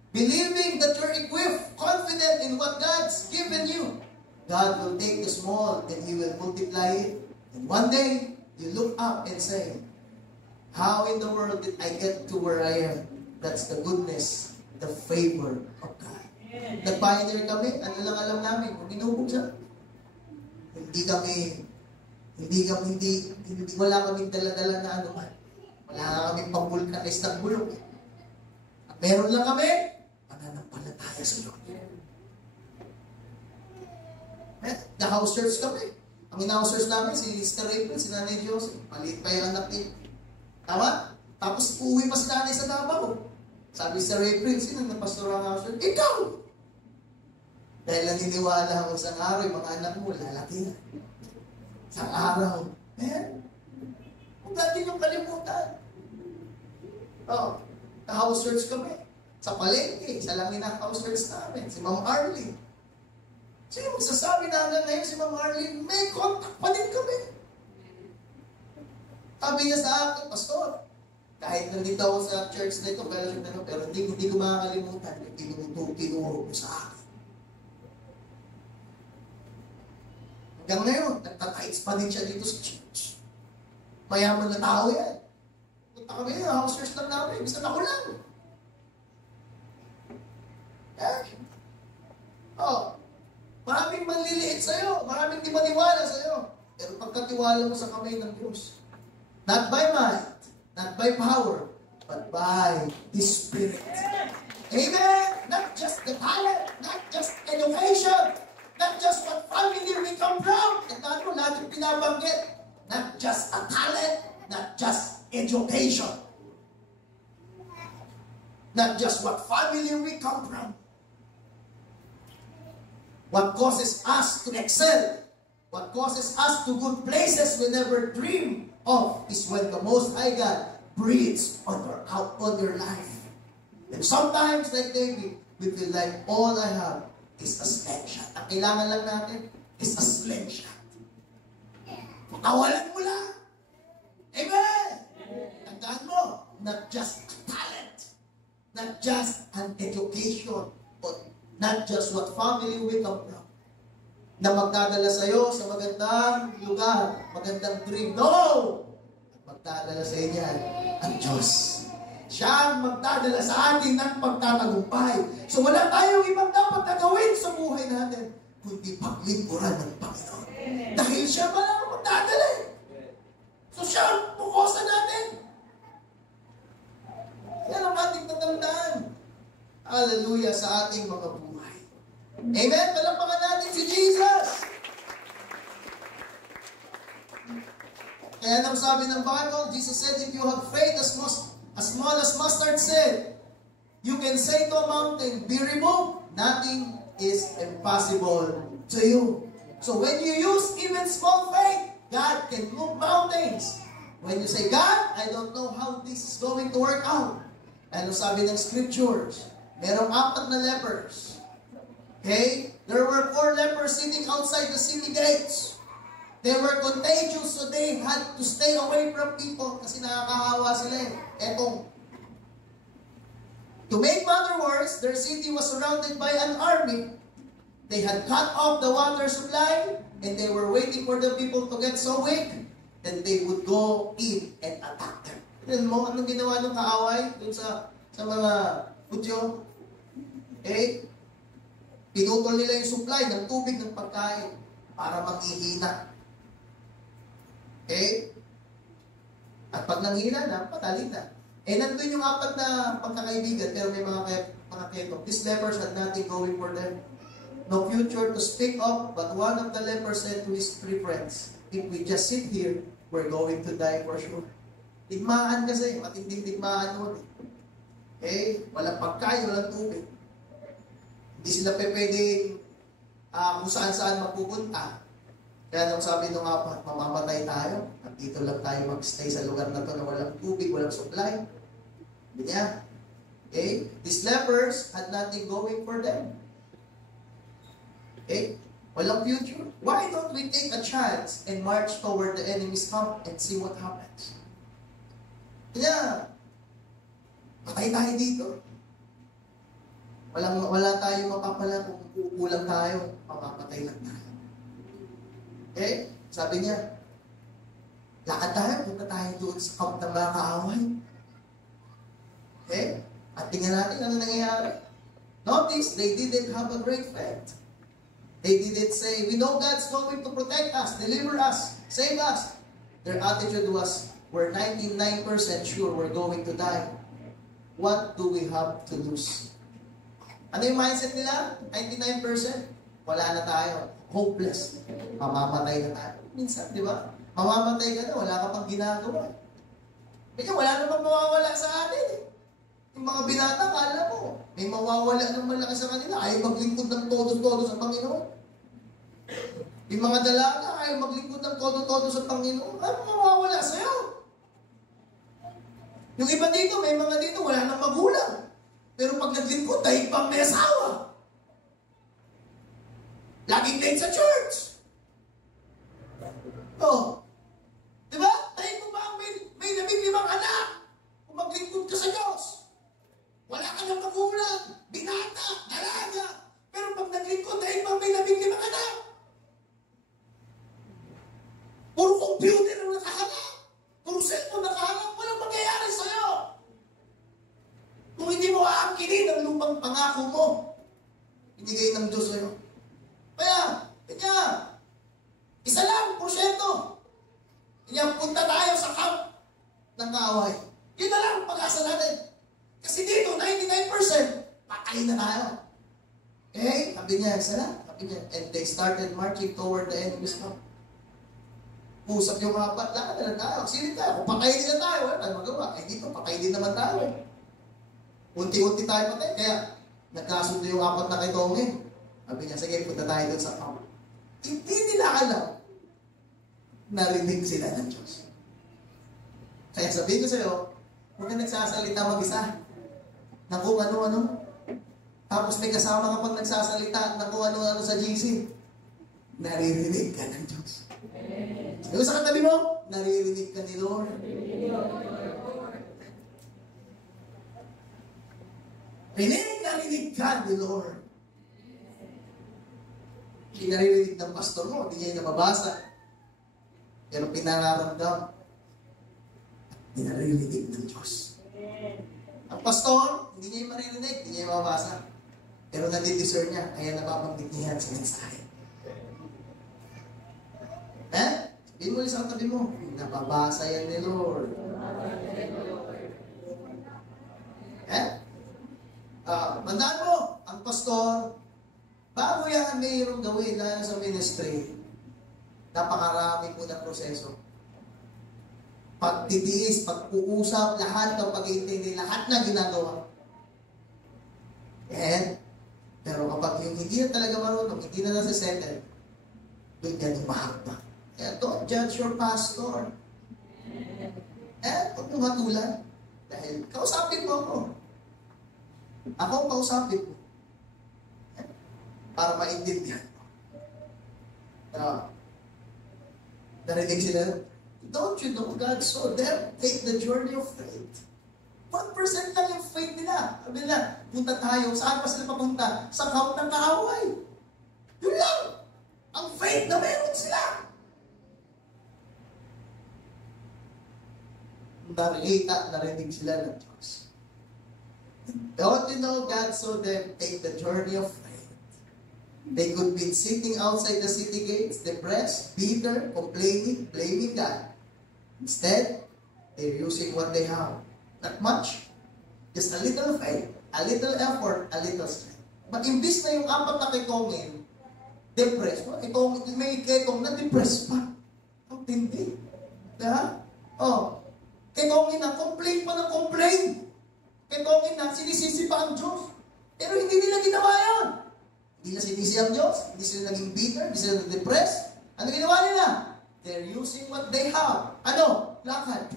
Believing that you're equipped, confident in what God's given you. God will take the small and He will multiply it. And one day, you look up and say, how in the world did I get to where I am? That's the goodness, the favor of God. Nag-pioneer kami, ano lang alam namin, kung binubog siya. Wala kaming dala-dala na ano man. Wala kaming pang-vulcanize ng bulok. At meron lang kami, pananampalataya sa Lord. The house church kami. Ang in-house church namin, si Sister April, si Nanay Jose. Maliit pa yung anak niya. Tama? Tapos uwi pa si Nanay sa Davao. Sabi si Sister April, sino na pastor ang house church? Ikaw! Dahil naniniwala ako isang araw, yung mga anak mo, lalaki na. Isang araw. Huwag natin yung kalimutan. Na-house church kami. Sa palengke, isa lang yung house church namin, si Ma'am Arlene. Sino magsasabi na hanggang ngayon si Ma'am Arlene, may contact pa din kami. Sabi niya sa akin, Pastor, kahit nandito ako sa church na ito, pero hindi ko makakalimutan yung tinuro ko sa akin. Hanggang ngayon, nagtatights pa din siya dito sa church. Mayaman na tao yan. Punta kami yun, house church lang namin, bisan ako lang. Maraming manliliit sa'yo, maraming di maniwala sa'yo. Pero pagkatiwala mo sa kamay ng Diyos, not by might, not by power, but by His Spirit. Amen! Not just the talent, not just education, not just what family we come from. At ano, lagi pinabanggit. Not just a talent, not just education. Not just what family we come from. What causes us to excel, what causes us to good places we never dream of is when the Most High God breathes on your life. And sometimes, like David, we feel like all I have is a slingshot. Ang kailangan lang natin is a slingshot. Makawalan mo lang. Amen! Tandaan mo, not just talent, not just an education, but not just what family we come from, na magdadala sa'yo sa magandang lugar, magandang dream. No! Magdadala sa inyo ang Diyos. Siya ang magdadala sa atin ng pagtatagumpay. So wala tayong ibang dapat na gawin sa buhay natin, kundi paglingkuran ng Panginoon. Dahil siya ba lang magdadala eh. So siya ang pukosan natin. Yan ang ating tatandaan. Hallelujah sa ating mga buhay. Amen? Palampakan natin si Jesus. Kaya nang sabi ng Bible, Jesus said, if you have faith as small as mustard seed, you can say to a mountain, be removed. Nothing is impossible to you. So when you use even small faith, God can move mountains. When you say, God, I don't know how this is going to work out. Ano sabi ng scriptures? Merong 4 na lepers. Okay? There were 4 lepers sitting outside the city gates. They were contagious, so they had to stay away from people kasi nakakahawa sila eh. To make matters worse, their city was surrounded by an army. They had cut off the water supply and they were waiting for the people to get so weak that they would go in and attack them. Tignan mo, anong ginawa ng kaaway dun sa mga Hudyo? Okay? Pinutol nila yung supply ng tubig ng pagkain para maghihina. Okay? At pag nanghina na, patali na. Nandun yung 4 na pagkakaibigan, pero may mga keto. These lepers had nothing going for them. No future to speak of, but one of the lepers said to his 3 friends, if we just sit here, we're going to die for sure. Digmaan kasi, matinding digmaan noon. Okay? Walang pagkain, walang tubig. Hindi sila pwedeng kung saan-saan magpupunta. Kaya nung sabi nung 4, mamamatay tayo. At dito lang tayo magstay sa lugar na to na walang tubig, walang supply. Ganyan. Okay? These lepers had nothing going for them. Okay? Walang future. Why don't we take a chance and march toward the enemy's camp and see what happens? Kaya, patay tayo dito. Wala tayong mapapala kung kukulang tayo, mapapatay lang tayo. Okay? Sabi niya, lakad tayo, punta tayo doon sa camp ng mga kaaway. Okay? At tingnan natin ano nangyayari. Notice, they didn't have a great faith. They didn't say, we know God's going to protect us, deliver us, save us. Their attitude was, we're 99% sure we're going to die. What do we have to lose? Ano yung mindset nila? 99%. Wala na tayo. Hopeless. Mamamatay na tayo. Minsan, di ba? Mamamatay ka na, wala ka pang ginagawa. Kaya wala namang mawawala sa atin. Yung mga binata, kala mo, may mawawala ng malaki sa kanila. Ayaw maglingkod ng todo-todo sa Panginoon. Yung mga dalaga, ayaw maglingkod ng todo-todo sa Panginoon. Ano mawawala sa'yo? Yung iba dito, may mga dito, wala nang magulang. Pero pag naglingkod, dahil pang may asawa. Laging late sa church. Oh. Diba? Dahil mo ba may 15 anak? Kung maglingkod ka sa Diyos. Wala ka ng magulang, binata, dalaga. Pero pag naglingkod, dahil pang may 15 anak. Puro computer ang nakahanap. Puro cellphone nakahanap. Walang mangyayari sa'yo. Kung hindi mo aangkinin ang lumang pangako mo, binigay ng Diyos sa'yo. Kaya, isa lang, porsyento. Kaya punta tayo sa camp ng kaaway. Yun na lang ang pag-asa natin. Kasi dito, 99%, patay na tayo. Okay? Sabi niya, and they started marching toward the enemy's camp. Pusap yung mga lakad na lang tayo. Silid tayo. Kung patay din na tayo, wala tayong magawa. Dito, patay din naman tayo. Unti-unti tayo patay. Kaya, nagkasundo yung 4 na kitongin. Sabi niya, sige, punta tayo doon sa camp. Hindi nila alam. Narinig sila ng Diyos. Kaya sabihin ko sa'yo, huwag ka nagsasalita mag-isa. Na kung ano-ano. Tapos may kasama ka pang nagsasalita na kung ano-ano sa GC. Naririnig ka ng Diyos. Yung sa katabi mo, naririnig ka ni Lord. Narinig ka ni Lord. Hindi naririnig ng pastor mo, hindi niya nababasa. Pero pinararamdam. Hindi naririnig ng Diyos. Ang pastor, hindi niya maririnig, hindi niya mababasa. Pero nadidiscern niya, kaya napapanggit niya yan sa mensahe. Sabihin mo sa katabi mo, nababasa yan ni Lord. Mandaan mo, ang pastor, bago yan mayroong gawin na sa ministry, napakarami po ng proseso. Pagtitiis, pag-uusap, lahat ng pag-iintindi, lahat na ginagawa. Pero kapag yung hindi na talaga marunong, hindi na nasa-settle, doon yan umahakbang. Kaya don't judge your pastor. Huwag mo matulan. Dahil kausapin mo ako. Ako ang kausapin mo. Para maintindihan mo. Narinig sila, don't you know God so them take the journey of faith. 1% lang yung faith nila. Sabi nila, punta tayo. Saan pa sila papunta? Sa camp ng kaaway. Yun lang. Ang faith na meron sila. Narinig sila ng Diyos. Don't you know God so them take the journey of faith. They could be sitting outside the city gates, depressed, bitter, complaining, blaming God. Instead, they're using what they have. Not much. Just a little faith, a little effort, a little strength. But imbis na yung 4 na kitongin, depressed. May kitong na depressed pa. Ang tindi. Diba? Kitongin na, complain pa ng complain. Kitongin na, sinisisi pa ang Diyos. Pero hindi nila ginawa yun. Hindi na sinisi ang Diyos. Hindi sila naging bitter. Hindi sila depressed. Ano ginawa nila? They're using what they have. Ano? Lakad.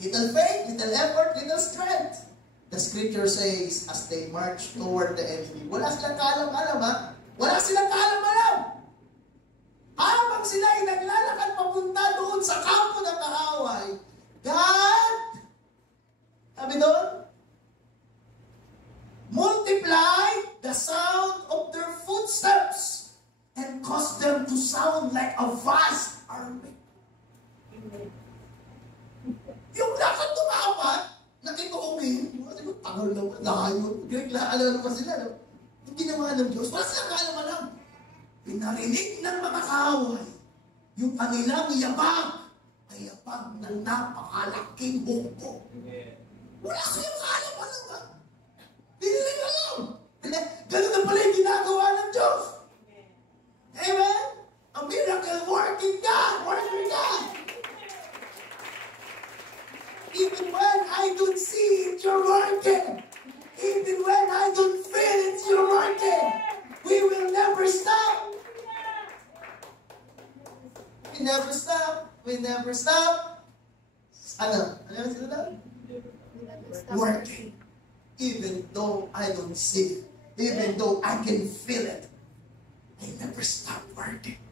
Little faith, little effort, little strength. The scripture says, as they march toward the enemy, wala silang kaalam-alam, ha? Wala silang kaalam-alam. Habang sila ay naglalakad papunta doon sa kampo ng kaaway, God, sabi doon, multiply the sound of their footsteps and cause them to sound like a vast army. Yung lakad tumapat, nakikaumin, tagal naman, layo, alala pa sila, no? Yung ginawa ng Diyos, wala silang kaalam-alam. Pinarinig ng mga kaaway, yung kanilang yabang, ay yabang ng napakalaking bukbo. Wala silang kaalam-alam, ha? Hindi nila alam. Ganun na pala yung ginagawa ng Diyos. Amen? A miracle working God, working God. never stop. We never stop. Ano? Ano yung sinasabi? Working. Even though I don't see it. Even though I can feel it. I never stop working.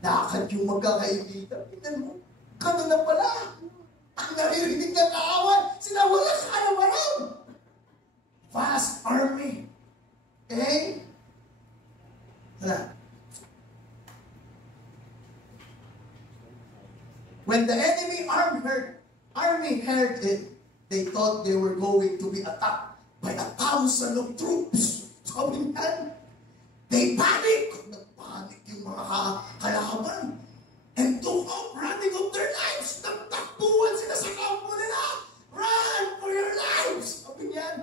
Nakakad yung magkakaibigan. Tingnan mo. Kano na pala. Ang naririnig na kaaway. Sila wala kaalawaran. Vast army. Okay? Wala. When the enemy army heard it, they thought they were going to be attacked by 1,000 of troops. Sabi niyan, they panic. Nagpanik yung mga kalaban. And took off running of their lives. Nagtakbuhan sila sa kampo nila. Run for your lives. Sabi niyan,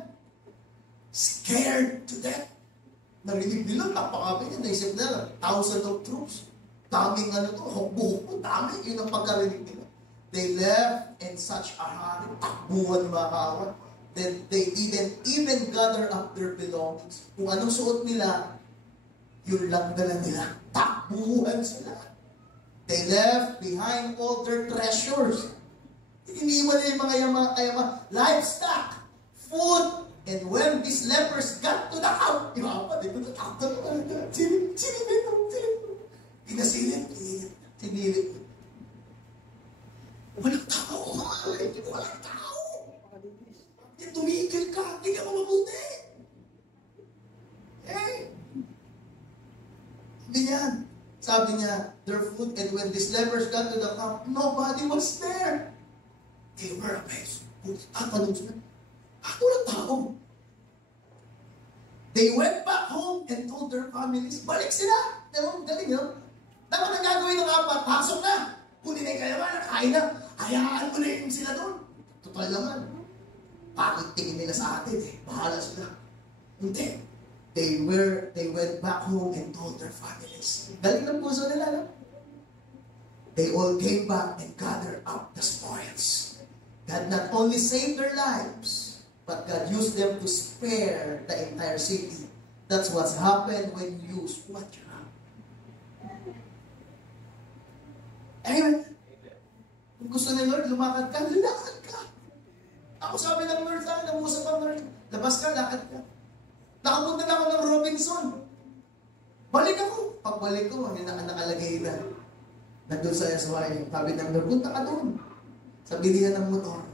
scared to death. Narinig nila, napakami niya. Naisip nila, 1,000 of troops. Daming ano to, hukbo-hukbo, dami. Yun ang pagkarinig nila. They left in such a hurry. Takbuhan mga kawan. Then they didn't even gather up their belongings. Kung anong suot nila, yun lang dala nila. Takbuhan sila. They left behind all their treasures. Iniwan nila yung mga yama, livestock, food, and when these lepers got to the camp, sinilip. Walang tao. Walang tao. Tumigil ka. Hindi ka mabuti. Eh. Sabi niya, their food, and when these lepers got to the camp, nobody was there. They were amazed. Tatanong sila. Walang tao. They went back home and told their families, balik sila. Galing, no? Dapat ang gagawin ng apat, pasok na. Kunin na yung kalaman, kain na. Hayaan mo na yung sila doon. Total naman. Bakit tingin nila sa atin eh? Bahala sila. Hindi. They went back home and told their families. Galing ng puso nila, no? They all came back and gathered up the spoils. God not only saved their lives, but God used them to spare the entire city. That's what's happened when you use what you have. Amen. Kung gusto ni Lord, lumakad ka, lalakad ka. Ako sabi ng Lord sa akin, namusap ang Lord, labas ka, lakad ka. Nakapunta na ako ng Robinson. Balik ako. Pagbalik ko, nakalagay na. Nandun sa SY. Sabi ng Lord, punta ka doon. Sa bilihan ng motor.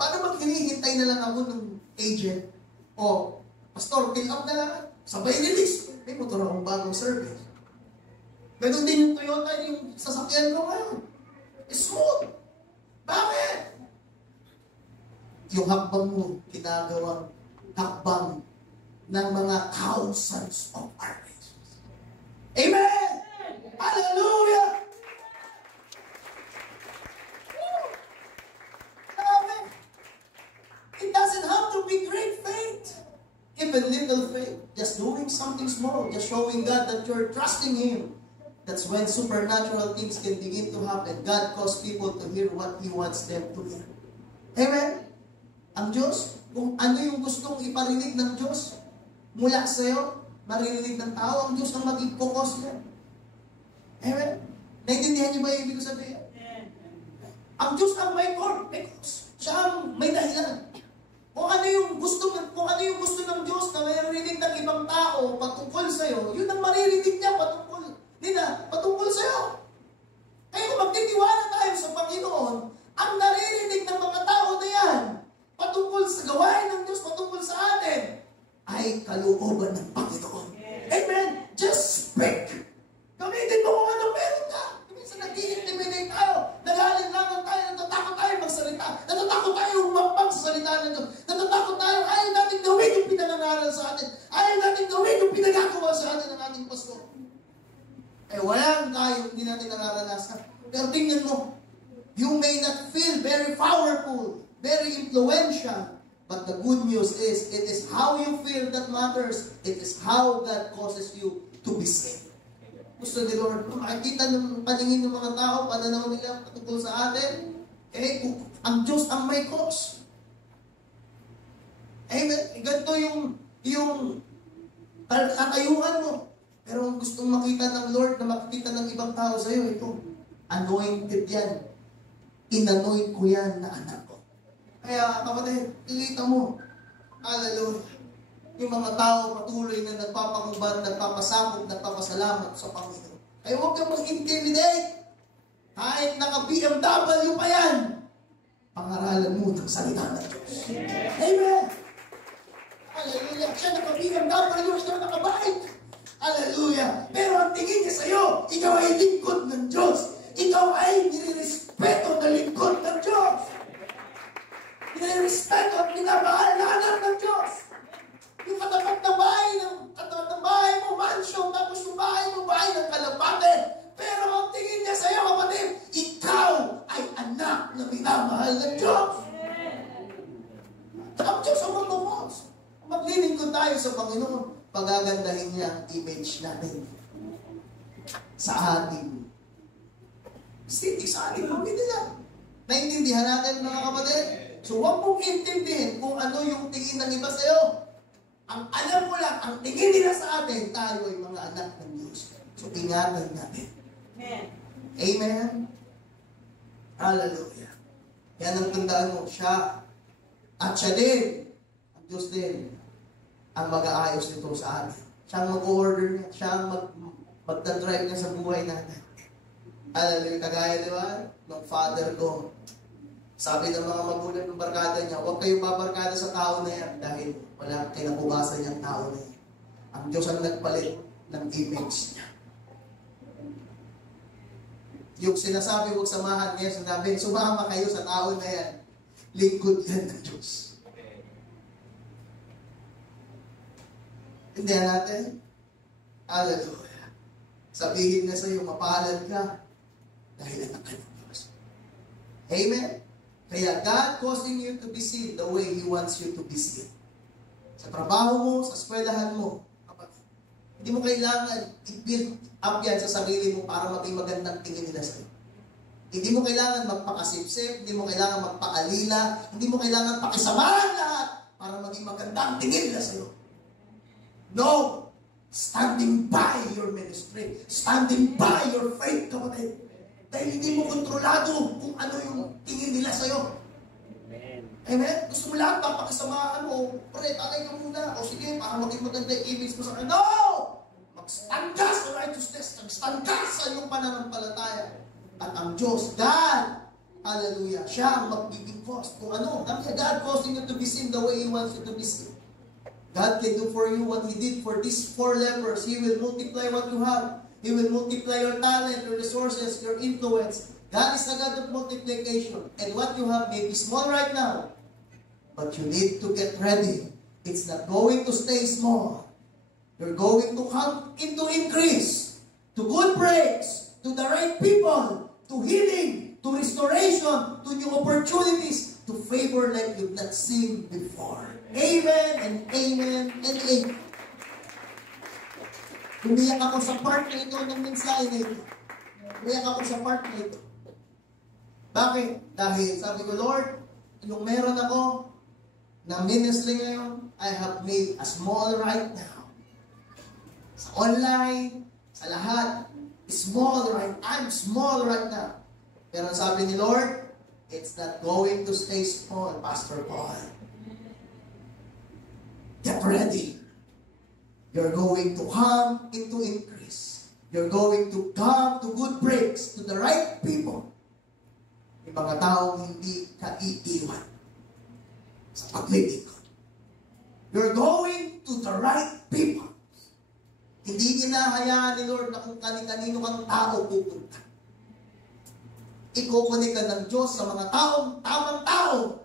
Paano bang hinihintay na lang ako ng agent? O, pastor, fill up na lang. Sabay release. May motor akong bagong service. Ganun din yung Toyota, yung sasakyan ko ngayon. Smooth. Bakit? Yung hakbang mo, ginagawang hakbang ng mga thousands of armies. Amen! Hallelujah! Amen! It doesn't have to be great faith. Even little faith. Just doing something small. Just showing God that you're trusting Him. That's when supernatural things can begin to happen. God calls people to hear what He wants them to hear. Amen? Ang Diyos, kung ano yung gustong iparinig ng Diyos mula sa iyo, maririnig ng tao, ang Diyos ang mag-focus niya. Amen? Naintindihan niyo ba yung ibig ko sabihin? Ang Diyos ang may cause. Siya ang may dahilan. Kung ano yung gusto ng Diyos na maririnig ng ibang tao patungkol sa iyo, yun ang maririnig niya patungkol sa iyo. Kaya kung magtitiwala tayo sa Panginoon, ang naririnig ng mga tao na yan patungkol sa gawain ng Diyos, patungkol sa atin, ay kalooban ng Panginoon. Amen? Just speak. Gamitin mo kung ano meron ka. Minsan nag-i-intimidate tayo. Nag-aalinlangan tayo. Natatakot tayo magsalita. Natatakot tayo umapang sa salita ng Diyos. Natatakot tayo. Ayaw natin gawin yung pinangangaral sa atin. Ayaw natin gawin yung pinagagawa sa atin ng ating pastor. Walang tayo hindi natin nararanasan. Pero tingnan mo, you may not feel very powerful, very influential, but the good news is, it is how you feel that matters. It is how God causes you to be saved. Gusto ni Lord, makikita ng paningin ng mga tao, pananaw nila patungkol sa atin, ang Diyos ang may cause. Amen. Ganito yung katayuan mo. Pero kung gustong makita ng Lord na makikita ng ibang tao sa'yo, ito, anointed yan. Inanoint ko yan na anak ko. Kaya, kapatid, ilita mo. Hallelujah. Yung mga tao patuloy na nagpapangubad, nagpapasabog, nagpapasalamat sa Panginoon. Kaya huwag kang mag-intimidate. Kahit naka-BMW pa yan, pangaralan mo ng salita ng Diyos. Amen! Hallelujah! Siya naka-BMW, siya naka-bike. Hallelujah! Pero ang tingin niya sa'yo, ikaw ay lingkod ng Diyos. Ikaw ay nilirespeto na lingkod ng Diyos. Nilirespeto at minamahal na anak ng Diyos. Yung katapat na bahay mo, mansion, tapos yung bahay mo, bahay ng kalapate. Pero ang tingin niya sa'yo, kapatid, ikaw ay anak na minamahal ng Diyos. Ang Diyos ang magmumos. Maglilingkod tayo sa Panginoon, pagagandahin niya ang image natin sa ating city, sa ating pamilya. Naintindihan natin, mga kapatid? So, huwag mong intindihin kung ano yung tingin ng iba sa'yo. Ang alam mo lang, ang tingin nila sa atin, tayo ay mga anak ng Diyos. So, ingatan natin. Amen. Amen? Hallelujah. Yan ang tandaan mo, siya. At siya din, ang Diyos din, ang mag-aayos nito sa atin. Siya ang mag-order niya, siya ang magdadrive niya sa buhay natin. Hallelujah. Kagaya, di ba? Nung father ko, sabi ng mga magulang ng barkada niya, huwag kayong babarkada sa tao na yan dahil wala kinabukasan niyang tao na yan. Ang Diyos ang nagpalit ng image niya. Yung sinasabi, huwag samahan niya, sinabi, sumama kayo sa tao na yan. Lingkod yan ng Diyos. Hindi natin? Hallelujah. Sabihin na sa'yo, mapalad ka dahil anak ka ng Diyos. Amen? Kaya God causing you to be seen the way He wants you to be seen. Sa trabaho mo, sa eskwelahan mo, hindi mo kailangan i-build up yan sa sarili mo para maging magandang tingin nila sa'yo. Hindi mo kailangan magpakasipsip, hindi mo kailangan magpaalila, hindi mo kailangan pakisamahan lahat para maging magandang tingin nila sa'yo. No! Standing by your ministry. Standing by your faith, kapatid. Dahil hindi mo kontrolado kung ano yung tingin nila sa'yo. Amen. Amen? Gusto mo lahat papakisamahan mo, pre, tagay ka muna. O sige, para maging maganda yung image mo sa akin. No! Mag-stand ka sa righteousness. Mag-stand ka sa iyong pananampalataya. At ang Diyos, God, hallelujah, siya ang magbibig cause. Kung ano, God causing you to be seen the way He wants you to be seen. God can do for you what He did for these 4 lepers. He will multiply what you have. He will multiply your talent, your resources, your influence. God is a God of multiplication. And what you have may be small right now, but you need to get ready. It's not going to stay small. You're going to come into increase, to good breaks, to the right people, to healing, to restoration, to new opportunities, to favor like you've not seen before. Amen and amen and amen. Umiyak ako sa part na ito ng mensahe na ito. Umiyak ako sa part na ito. Bakit? Dahil sabi ko, Lord, yung meron ako na ministry ngayon, I have made a small right now. Sa online, sa lahat, small right. I'm small right now. Pero sabi ni Lord, it's not going to stay small, Pastor Paul. Get ready. You're going to come into increase. You're going to come to good breaks, to the right people. Yung mga taong hindi ka iiwan sa paglilingkod. You're going to the right people. Hindi hinahayaan ni Lord na kung kanino kang tao pupunta. Ikukunik ka ng Diyos sa mga tamang tao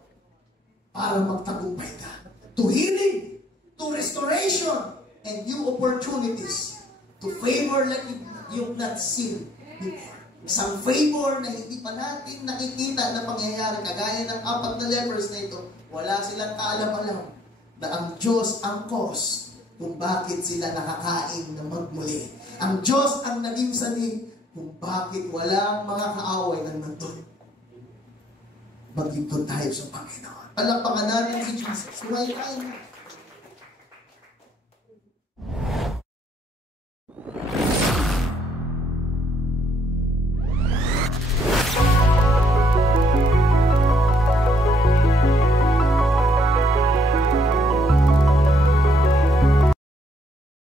para magtagumpay ka. To healing, to restoration, and new opportunities to favor like you've not seen before. Isang favor na hindi pa natin nakikita na pangyayari. Kagaya ng 4 na lepers na ito, wala silang kaalam-alam na ang Diyos ang cause kung bakit sila nakakain na magmuli. Ang Diyos ang naging sanhi kung bakit walang mga kaaway na nandun. Maglingkod tayo sa Panginoon. Palakpakan natin si Jesus. Sumayin tayo.